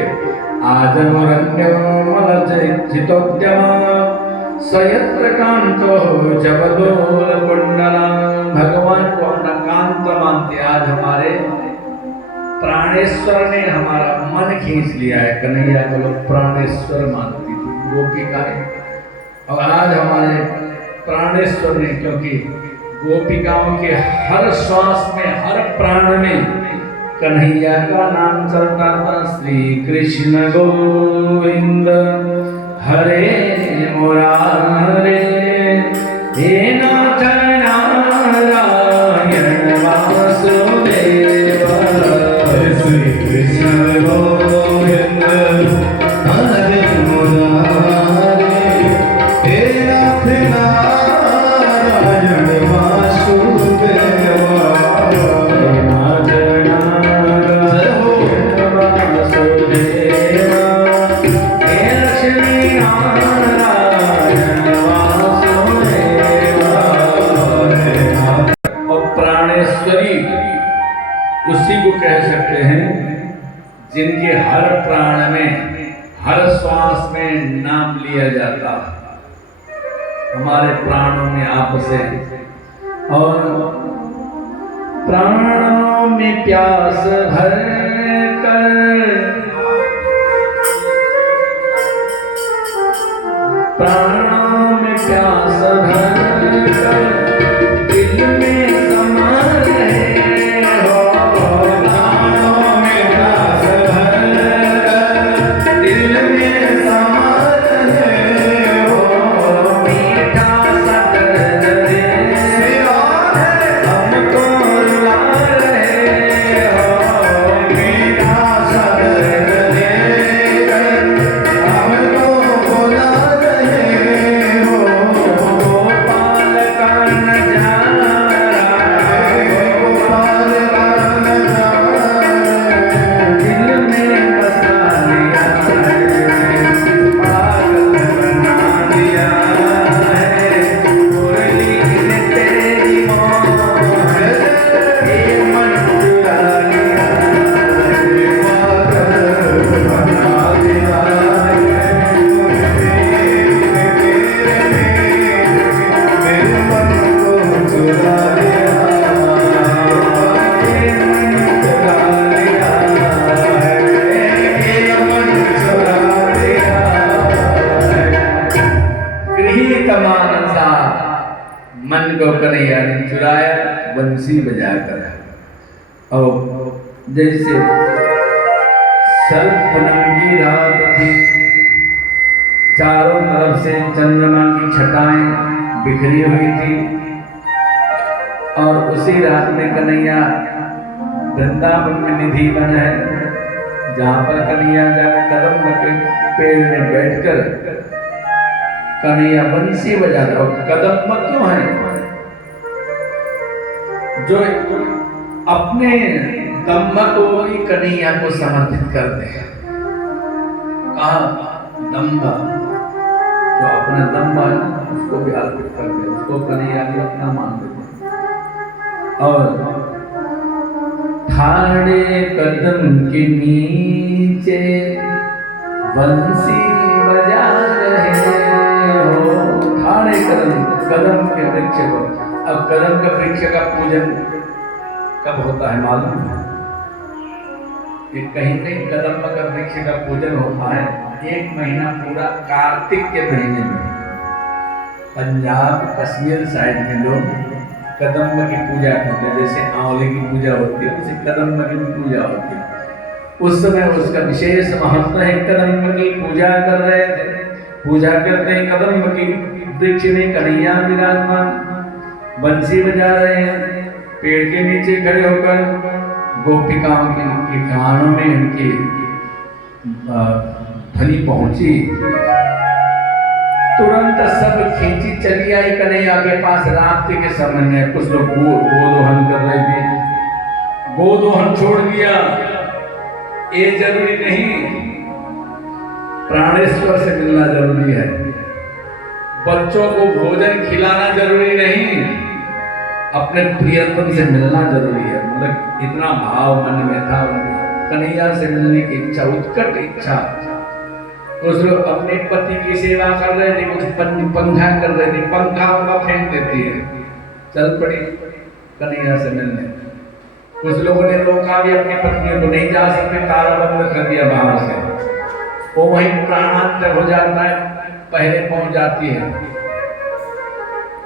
सयत्र कांतो जबलोल कुंडला, भगवान को अपना कांत मानते। आज हमारे प्राणेश्वर ने हमारा मन खींच लिया है। कन्हैया को लोग प्राणेश्वर मानती थी गोपिकाएं, और आज हमारे प्राणेश्वर ने, क्योंकि गोपिकाओं के हर श्वास में, हर प्राण में कन्हैया का नाम चलता था। श्री कृष्ण गोविंद हरे मुरारे, हे नाथ नारायण वासुदेव। श्री कृष्ण गोविंद हरे मुरारे, हे नाथ नारायण वासुदेव। उसी को कह सकते हैं जिनके हर प्राण में, हर श्वास में नाम लिया जाता है। हमारे प्राणों में आप से, और प्राणों में प्यास भर कर, प्राणों में प्यास भर कर दिल में समा रहे हो, प्राणों में प्यास भर कर दिल में समा रहे हो, मीठा सा दर्द हमको रुला रहे हो, मीठा सा दर्द हमको बुला रहे हो, गोपाल का नजारा, गोपाल का नजारा दिल में बसा लिया है, पागल बना दिया है, मुरली ने तेरी मोहर ये मन चुरा लिया है, पागल बना दिया है, मेरे मन को चुरा लिया, ये मन चुरा लिया है, ये मन चुरा लिया है। गृहीत मानसा, मन को कन्हैया ने चुराया बंसी बजाकर। और जैसे सर्प पूनम की रात थी, चारों तरफ से चंद्रमा की छटाएं बिखरी हुई थी, और उसी रात में कन्हैया वृंदावन में निधि बन है, जहाँ पर कन्हैया जाकर कदम के पेड़ में बैठकर कन्हैया बंसी बजाता। और कदम क्यों है? जो अपने दम्भ को ही कन्हैया को समर्पित करते हैं। कहा दम्भ, जो अपना दम्भ है उसको भी अर्पित करते हैं, उसको कन्हैया भी अपना मान देते हैं। और ठाणे कदम के नीचे बंसी बजा रहे हो, ठाणे कदम के वृक्ष को। अब कदम के वृक्ष का पूजन कब होता है मालूम है? ये कहीं कहीं कदम का वृक्ष का पूजन होता है 1 महीना पूरा, कार्तिक के महीने में। पंजाब कश्मीर साइड में लोग कदम्ब की पूजा करते हैं, जैसे आंवले की पूजा होती है उसे कदम्ब की पूजा होती है। उस समय उसका विशेष महत्व है। कदम्ब की पूजा कर रहे थे, पूजा करते हैं कदम्ब की वृक्ष में कन्हैया विराजमान बंसी बजा रहे हैं। पेड़ के नीचे खड़े होकर गोपिकाओं के कानों में उनकी ध्वनि पहुंची, तुरंत सब खींची चली आई कन्हैया के पास। रात्रि के समय में कुछ लोग गोदोहन कर रहे थे, गोदोहन छोड़ दिया। ये जरूरी नहीं, प्राणेश्वर से मिलना जरूरी है। बच्चों को भोजन खिलाना जरूरी नहीं, अपने प्रियतम से मिलना जरूरी है। मतलब इतना भाव मन में था कन्हैया से मिलने की इच्छा, उत्कट इच्छा। कुछ लोग अपने पति की सेवा कर रहे थे, कुछ पंखा कर रहे थे, पंखा उनका फेंक देती है, चल पड़ी कन्हैया से मिलने। कुछ लोगों ने रोका भी अपनी पत्नियों को, नहीं जा सकते, ताला बंद कर दिया बाहर से। वो वहीं प्राणांतर हो जाता है, पहले पहुंच जाती है।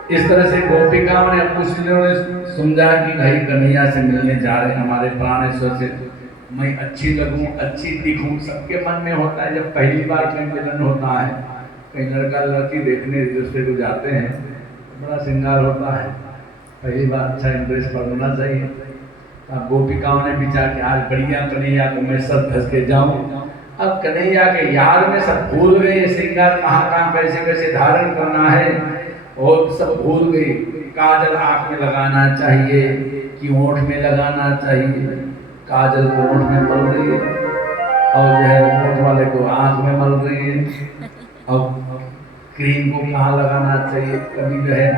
इस तरह से गोपिकाओं ने, कुछ लोगों ने समझा कि भाई कन्हैया से मिलने जा रहे हैं हमारे प्राणेश्वर से, मैं अच्छी लगूं, अच्छी दिखूं। सबके मन में होता है जब पहली बार कहीं मिलन होता है, कहीं लड़का लड़की देखने एक दूसरे को जाते हैं, बड़ा श्रृंगार होता है, पहली बार अच्छा इंप्रेस पड़ना चाहिए। अब गोपिकाओं ने विचार कि आज बढ़िया कन्हैया को मैं सब धस के जाऊं। अब कन्हैया के यार में सब भूल गए, श्रृंगार कहाँ कहाँ कैसे कैसे धारण करना है, और सब भूल गए। काजल आँख में लगाना चाहिए कि होंठ में लगाना चाहिए, काजल को होंठ में मल रही है, और जो है होंठ वाले को आँख में मल रही है, और क्रीम को कहाँ लगाना चाहिए, कभी जो है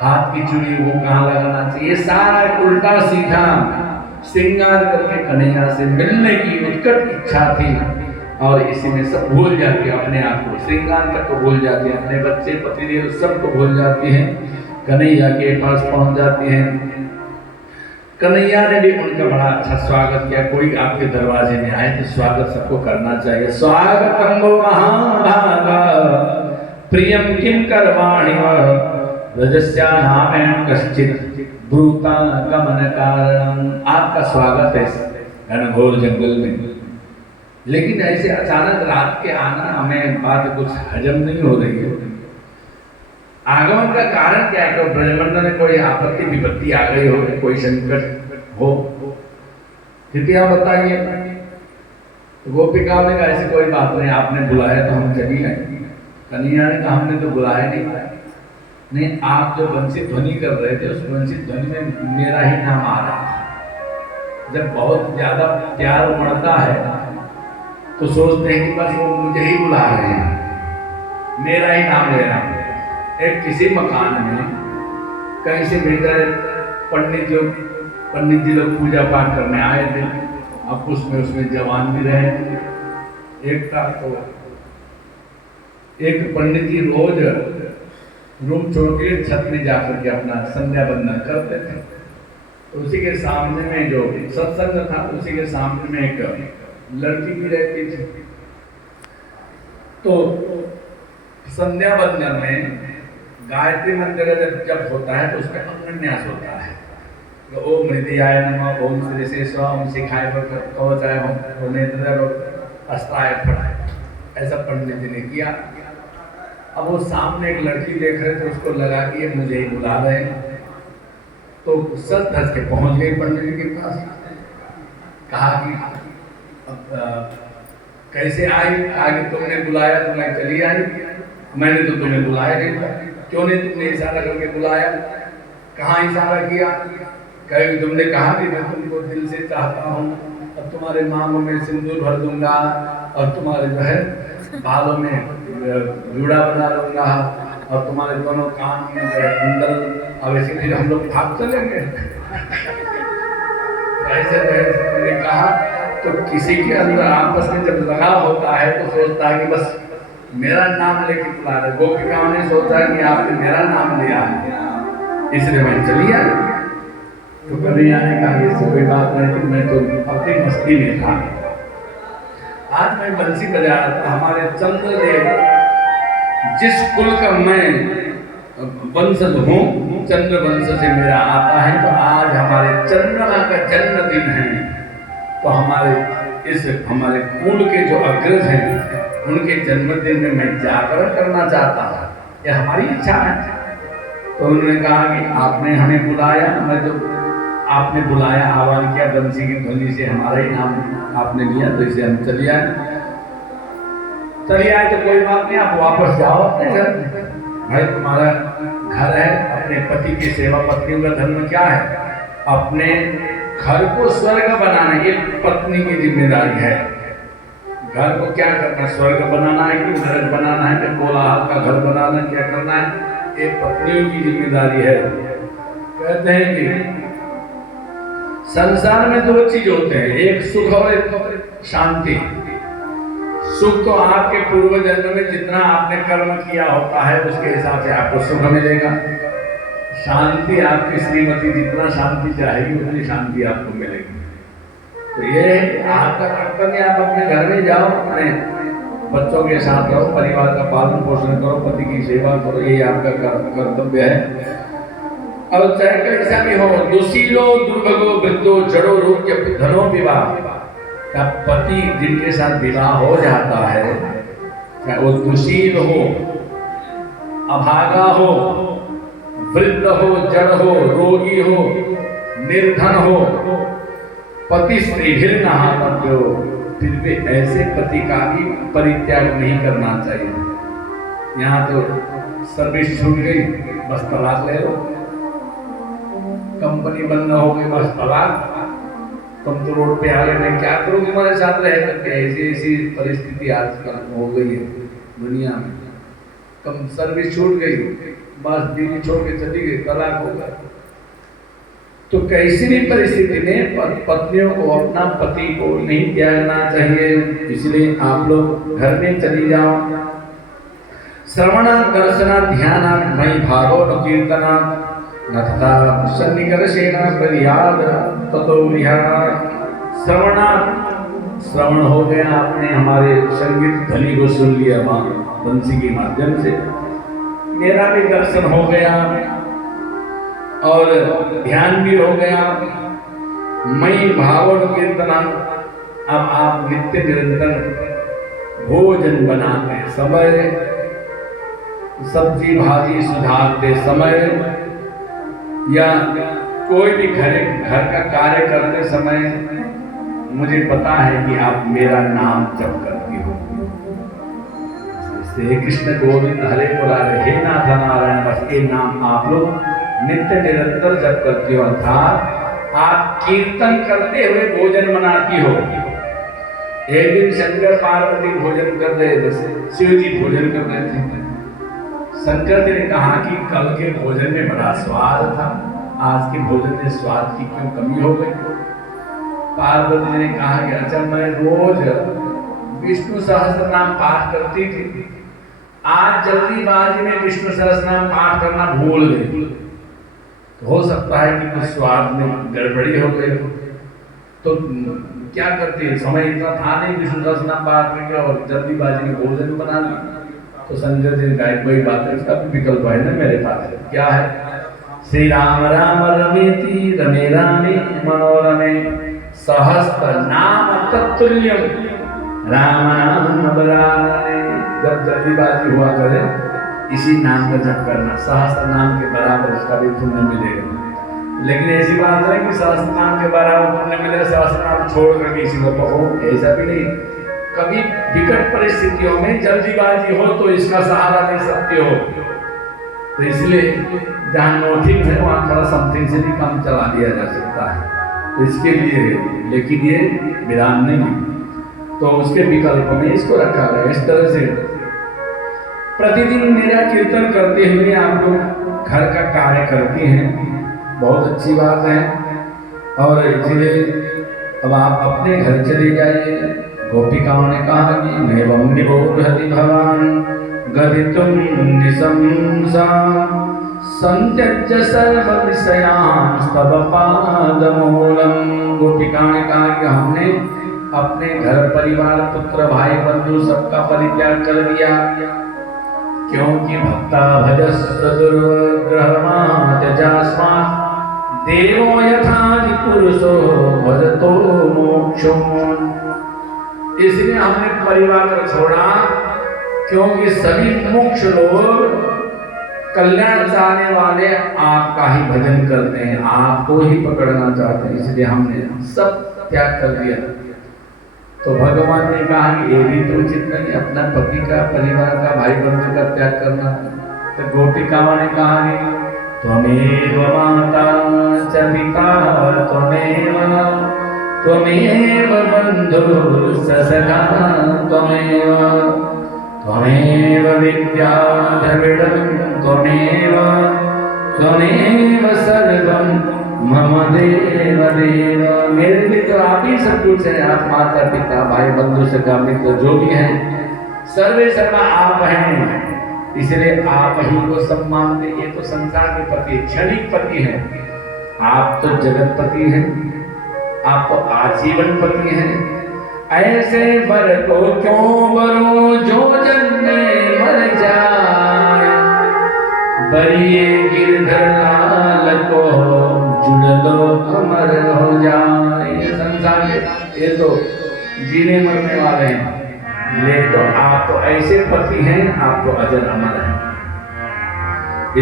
हाथ की चूड़ी वो कहाँ लगाना चाहिए, ये सारा उल्टा सीधा श्रृंगार करके कन्हैया से मिलने की उत्कट इच्छा थी और इसी में सब भूल जाती है अपने आप को, श्रृंगार तक को भूल जाती है, अपने बच्चे पतिदेव सबको भूल जाती हैं, कन्हैया के पास पहुंच जाती हैं। कन्हैया ने भी उनका बड़ा अच्छा स्वागत किया। कोई आपके दरवाजे में आए तो स्वागत सबको करना चाहिए। स्वागतम वो महाभागा प्रियम किम करवाणि रजस्या नामेन कश्चित ब्रूता गमन कारणम। आपका स्वागत है घनघोर जंगल में, लेकिन ऐसे अचानक रात के आना हमें बात कुछ हजम नहीं हो रही है। आगमन का कारण क्या है? तो ब्रजमंडल में कोई आपत्ति विपत्ति आ गई हो, कोई संकट हो, कृपया बताइए। तो गोपिकाओं ने कहा ऐसी कोई बात नहीं, आपने बुलाया तो हम चली आए। कन्हैया ने कहा हमने तो बुलाया नहीं, आप जो वंशित ध्वनि कर रहे थे उस वंशित ध्वनि में मेरा ही नाम आ रहा था। जब बहुत ज्यादा प्यार उमड़ता है तो सोचते हैं कि बस वो मुझे ही बुला रहे हैं, मेरा ही नाम ले रहे हैं। एक किसी मकान में कहीं से भेजा पंडित जी लोग पूजा पाठ करने आए थे। अब उसमें जवान भी रहे। एक था तो एक पंडित जी रोज रूम छोड़ के छत में जाकर के अपना संध्या बंदन करते थे। तो उसी के सामने में जो सत्संग था उसी के सामने में एक लड़की भी रहती थी। तो संध्या बंदन में गायत्री मंत्र जब होता है तो उसमें अग्न्यास होता है। तो ओम हृदयाय नमः, ओम श्री शेषा, ओम शिखाय कवचाय, ओम नेत्र अस्त्राय फट, ऐसा पंडित जी ने किया। अब वो सामने एक लड़की देख रहे थे, उसको लगा कि ये मुझे ही बुला रहे हैं। तो सच धस के पहुंच गई पंडित जी के पास, कहा कि कैसे आई? आगे तुमने बुलाया तो मैं चली आई, मैंने तो तुम्हें बुलाया नहीं था, क्यों नहीं तुमने इशारा करके बुलाया? कहाँ इशारा किया? कहीं तुमने कहा कि मैं तुमको दिल से चाहता हूँ, अब तुम्हारे मांगों में सिंदूर भर दूंगा और तुम्हारे जो है बालों में जूड़ा बना लूंगा और तुम्हारे दोनों कान में कुंडल, अब ऐसे फिर हम लोग भाग चलेंगे। ऐसे कहा तो किसी के अंदर आपस में जब लगाव होता है तो सोचता है कि बस मेरा नाम लेके बुला रहे। गोपिकाओं ने सोचा कि आपने मेरा नाम लिया है इसलिए मैं चली आई। तो कन्हैया ने कहा ये कोई बात नहीं थी, मैं तो अपनी मस्ती में था। आज मैं बंसी बजा रहा था। हमारे चंद्रदेव जिस कुल का मैं वंशज हूँ, चंद्र वंश से मेरा आता है, तो आज हमारे चंद्रमा का जन्मदिन है। तो हमारे कुल के जो अग्रज हैं उनके जन्मदिन में मैं जागरण करना चाहता था, ये हमारी इच्छा है। तो उन्होंने कहा कि आपने हमें बुलाया, मैं तो आपने बुलाया, आह्वान किया, बंसी की ध्वनि से हमारा ही नाम आपने लिया, तो इसे हम चले आए। तो कोई बात नहीं, आप वापस जाओ अपने घर। भाई तुम्हारा घर है, अपने पति की सेवा, पत्नियों का धर्म क्या है? अपने घर को स्वर्ग बनाना, ये पत्नी की जिम्मेदारी है। घर को क्या करना, स्वर्ग बनाना है कि नरक बनाना है, कि कोलाहल का घर बनाना, क्या करना है? ये पत्नियों की जिम्मेदारी है। कहते हैं कि संसार में दो चीज होते हैं, एक सुख और एक शांति। सुख तो आपके पूर्व जन्म में जितना आपने कर्म किया होता है उसके हिसाब से आपको सुख मिलेगा। शांति आपकी श्रीमती जितना शांति चाहेगी उतनी शांति आपको मिलेगी। तो ये आपका कर्तव्य, आप अपने घर में जाओ, अपने बच्चों के साथ रहो, परिवार का पालन पोषण करो, पति की सेवा करो, ये आपका कर्तव्य है। और चाहे कैसा भी हो, दुशीलो दुर्भगो वृद्धो जड़ो रोग्य धनो विवाह, का पति जिनके साथ विवाह हो जाता है, चाहे वो दुशील हो, अभागा हो, वृद्ध हो, जड़ हो, रोगी हो, निर्धन हो, पति स्त्री भिन्न हाथव्यो, फिर भी ऐसे पति का भी परित्याग नहीं करना चाहिए। यहाँ तो सर्विस छूट गई, बस तलाक ले लो, कंपनी बंद हो गई, बस तलाक, तुम तो रोड पे आ गए, मैं क्या करूँ तुम्हारे साथ रह करके। ऐसी परिस्थिति आजकल हो गई है दुनिया में। कम सर्विस छूट गई, बस बीवी छोड़ के चली गई, तलाक हो गया। तो कैसी भी परिस्थिति में पत्नियों को अपना पति को नहीं त्यागना चाहिए। इसलिए आप लोग घर में चली जाओ। श्रवण दर्शन ध्यान मयि भागवत कीर्तन नथा सन्निकर्षेण पर्याद ततो विहार। श्रवण हो गया, आपने हमारे संगीत ध्वनि को सुन लिया बंसी के माध्यम से। मेरा भी दर्शन हो गया और ध्यान भी हो गया। मयि भागवत कीर्तन। अब आप नित्य निरंतर भोजन बनाते समय, सब्जी भाजी सुधारते समय या कोई भी घर का कार्य करते समय मुझे पता है कि आप मेरा नाम जप करती हो। श्री कृष्ण गोविंद हरे मुरारे, हे नाथ नारायण, बस ये नाम आप लोग नित्य निरंतर जप करती हो। अर्थात आप कीर्तन करते हुए भोजन बनाती हो। एक दिन शंकर पार्वती भोजन कर रहे थे, शिव जी भोजन कर रहे थे। शंकर जी ने कहा कि कल के भोजन में बड़ा स्वाद था, आज के भोजन में स्वाद की क्यों कमी हो गई। पार्वती ने कहा कि अच्छा, मैं रोज विष्णु सहस्त्र नाम पाठ करती थी, आज जल्दीबाजी में विष्णु सहस्त्र नाम पाठ करना भूल गई। हो सकता है कि कुछ स्वाद में गड़बड़ी हो गई। तो क्या करती है, समय इतना था नहीं विष्णु सहस्त्र नाम पाठ करके और जल्दीबाजी में भोजन बना लिया। तो संजय जी ने कोई बात है, इसका भी विकल्प है ना मेरे पास। क्या है? श्री राम राम रमेति रमे रामे मनोरमे सहस्त्र नाम तत्तुल्यम राम नाम बराबरे। जब जल्दीबाजी हुआ करे इसी नाम का जप करना, सहस्त्र नाम के बराबर उसका भी पुण्य मिलेगा। लेकिन ऐसी बात है कि सहस्त्र नाम के बराबर पुण्य मिलेगा, सहस्त्र नाम छोड़ कर किसी को पढ़ो, ऐसा भी नहीं। कभी विकट परिस्थितियों में जल्दीबाजी हो तो इसका सहारा ले सकते हो। तो इसलिए जहाँ नोटिंग है वहाँ थोड़ा समथिंग से भी काम चला दिया जा सकता है। तो इसके लिए, लेकिन ये विराम नहीं, तो उसके विकल्प में इसको रखा गया। इस तरह से प्रतिदिन मेरा कीर्तन करते हुए आप लोग घर का कार्य करती हैं, बहुत अच्छी बात है। और इसलिए अब आप अपने घर चले जाइए। गोपिकाओं ने कहा कि नैवं निबोधति भवान गदितुं निशंसा संत्यज्य सर्व विषयान् तव पादमूलम। गोपिकाओं ने कहा कि हमने अपने घर परिवार पुत्र भाई बंधु सबका परित्याग कर दिया, क्योंकि भक्ता भजस्व दुर्ग्रहमा त्यजास्मात् देवो यथादि पुरुषो भजतो मोक्षम्। इसलिए हमने परिवार को छोड़ा, क्योंकि सभी मोक्ष लोग कल्याण चाहने वाले आपका ही भजन करते हैं, आपको ही पकड़ना चाहते हैं। इसलिए हमने सब त्याग कर दिया। तो भगवान ने कहा कि ये भी तो उचित नहीं, अपना पति का, परिवार का, भाई बंधु का त्याग करना। तो गोपिकाओं ने कहा कि त्वमेव माता च पिता त्वमेव बन्धुः सखा त्वमेव विद्या द्रविडं त्वमेव सर्वं मम देव देव। मेरे लिए तो आप ही सब कुछ है। आप माता पिता भाई बंधु सखा मित्र जो भी हैं, सर्वे सर्वा आप हैं। इसलिए आप ही को सम्मान दें। ये तो संसार के पति, क्षणिक पति हैं। आप तो जगतपति हैं, आप तो आजीवन पति हैं। ऐसे वर को क्यों वरो जो जन्मे मर जाए, बरिए गिरधर लाल को जुड़ लो अमर हो जाए। ये संसार के, ये तो जीने मरने वाले हैं, लेकिन तो आप तो ऐसे पति हैं, आप तो अजर अमर हैं।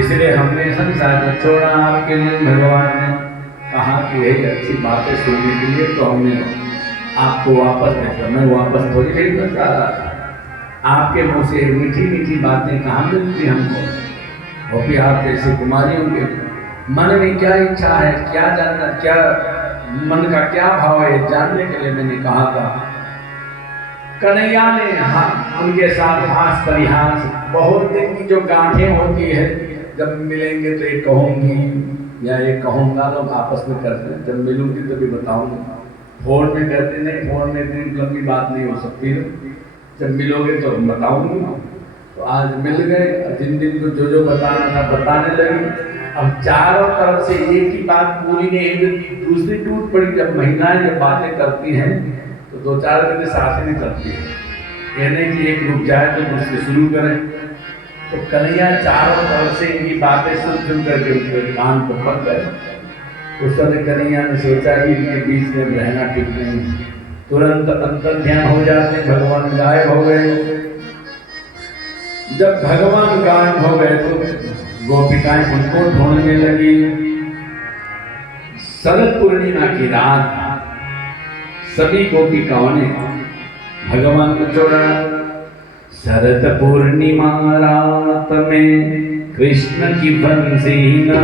इसलिए हमने संसार को छोड़ा आपके लिए। भगवान ने कहा कि यही अच्छी बातें सुनने के लिए तो हमने आपको वापस भेजा। मैं वापस थोड़ी देर में जा रहा था। आपके मुंह से मीठी मीठी बातें कहाँ मिलती हमको। वो भी आप जैसे कुमारियों के मन में क्या इच्छा है, क्या जानना, क्या मन का क्या भाव है, जानने के लिए मैंने कहा था। कन्हैया ने उनके साथ हास परिहास, बहुत दिन की जो गांठें होती है, जब मिलेंगे तो ये कहूंगी या ये कहूँगा लोग आपस में करते हैं, जब मिलूंगी तभी बताऊंगा। फोन में करते नहीं, फोन में इतनी लंबी बात नहीं हो सकती है, जब मिलोगे तो हम बताऊंगी। तो आज मिल गए, जिन दिन को जो बताना था बताने लगे। अब चारों तरफ से एक ही बात पूरी नहीं हुई, दूसरी टूट पड़ी। जब महिलाएं जब बातें करती हैं तो दो चार दिन साथ नहीं करती है, कहने की एक रुक जाए तो दूसरी शुरू करें। तो कन्हैया चारों तरफ से इनकी बातें सुन करके उनके कान को पकड़ गए। उस समय कन्हैया ने सोचा कि इनके बीच में रहना ठीक नहीं, तुरंत अंतर ध्यान हो जाते, भगवान गायब हो गए। जब भगवान गायब हो गए तो गोपिकाएं उनको ढूंढने लगी। शरद पूर्णिमा की रात सभी गोपिकाओं ने भगवान को छोड़ा। शरद पूर्णिमा रात में कृष्ण की बंसी ना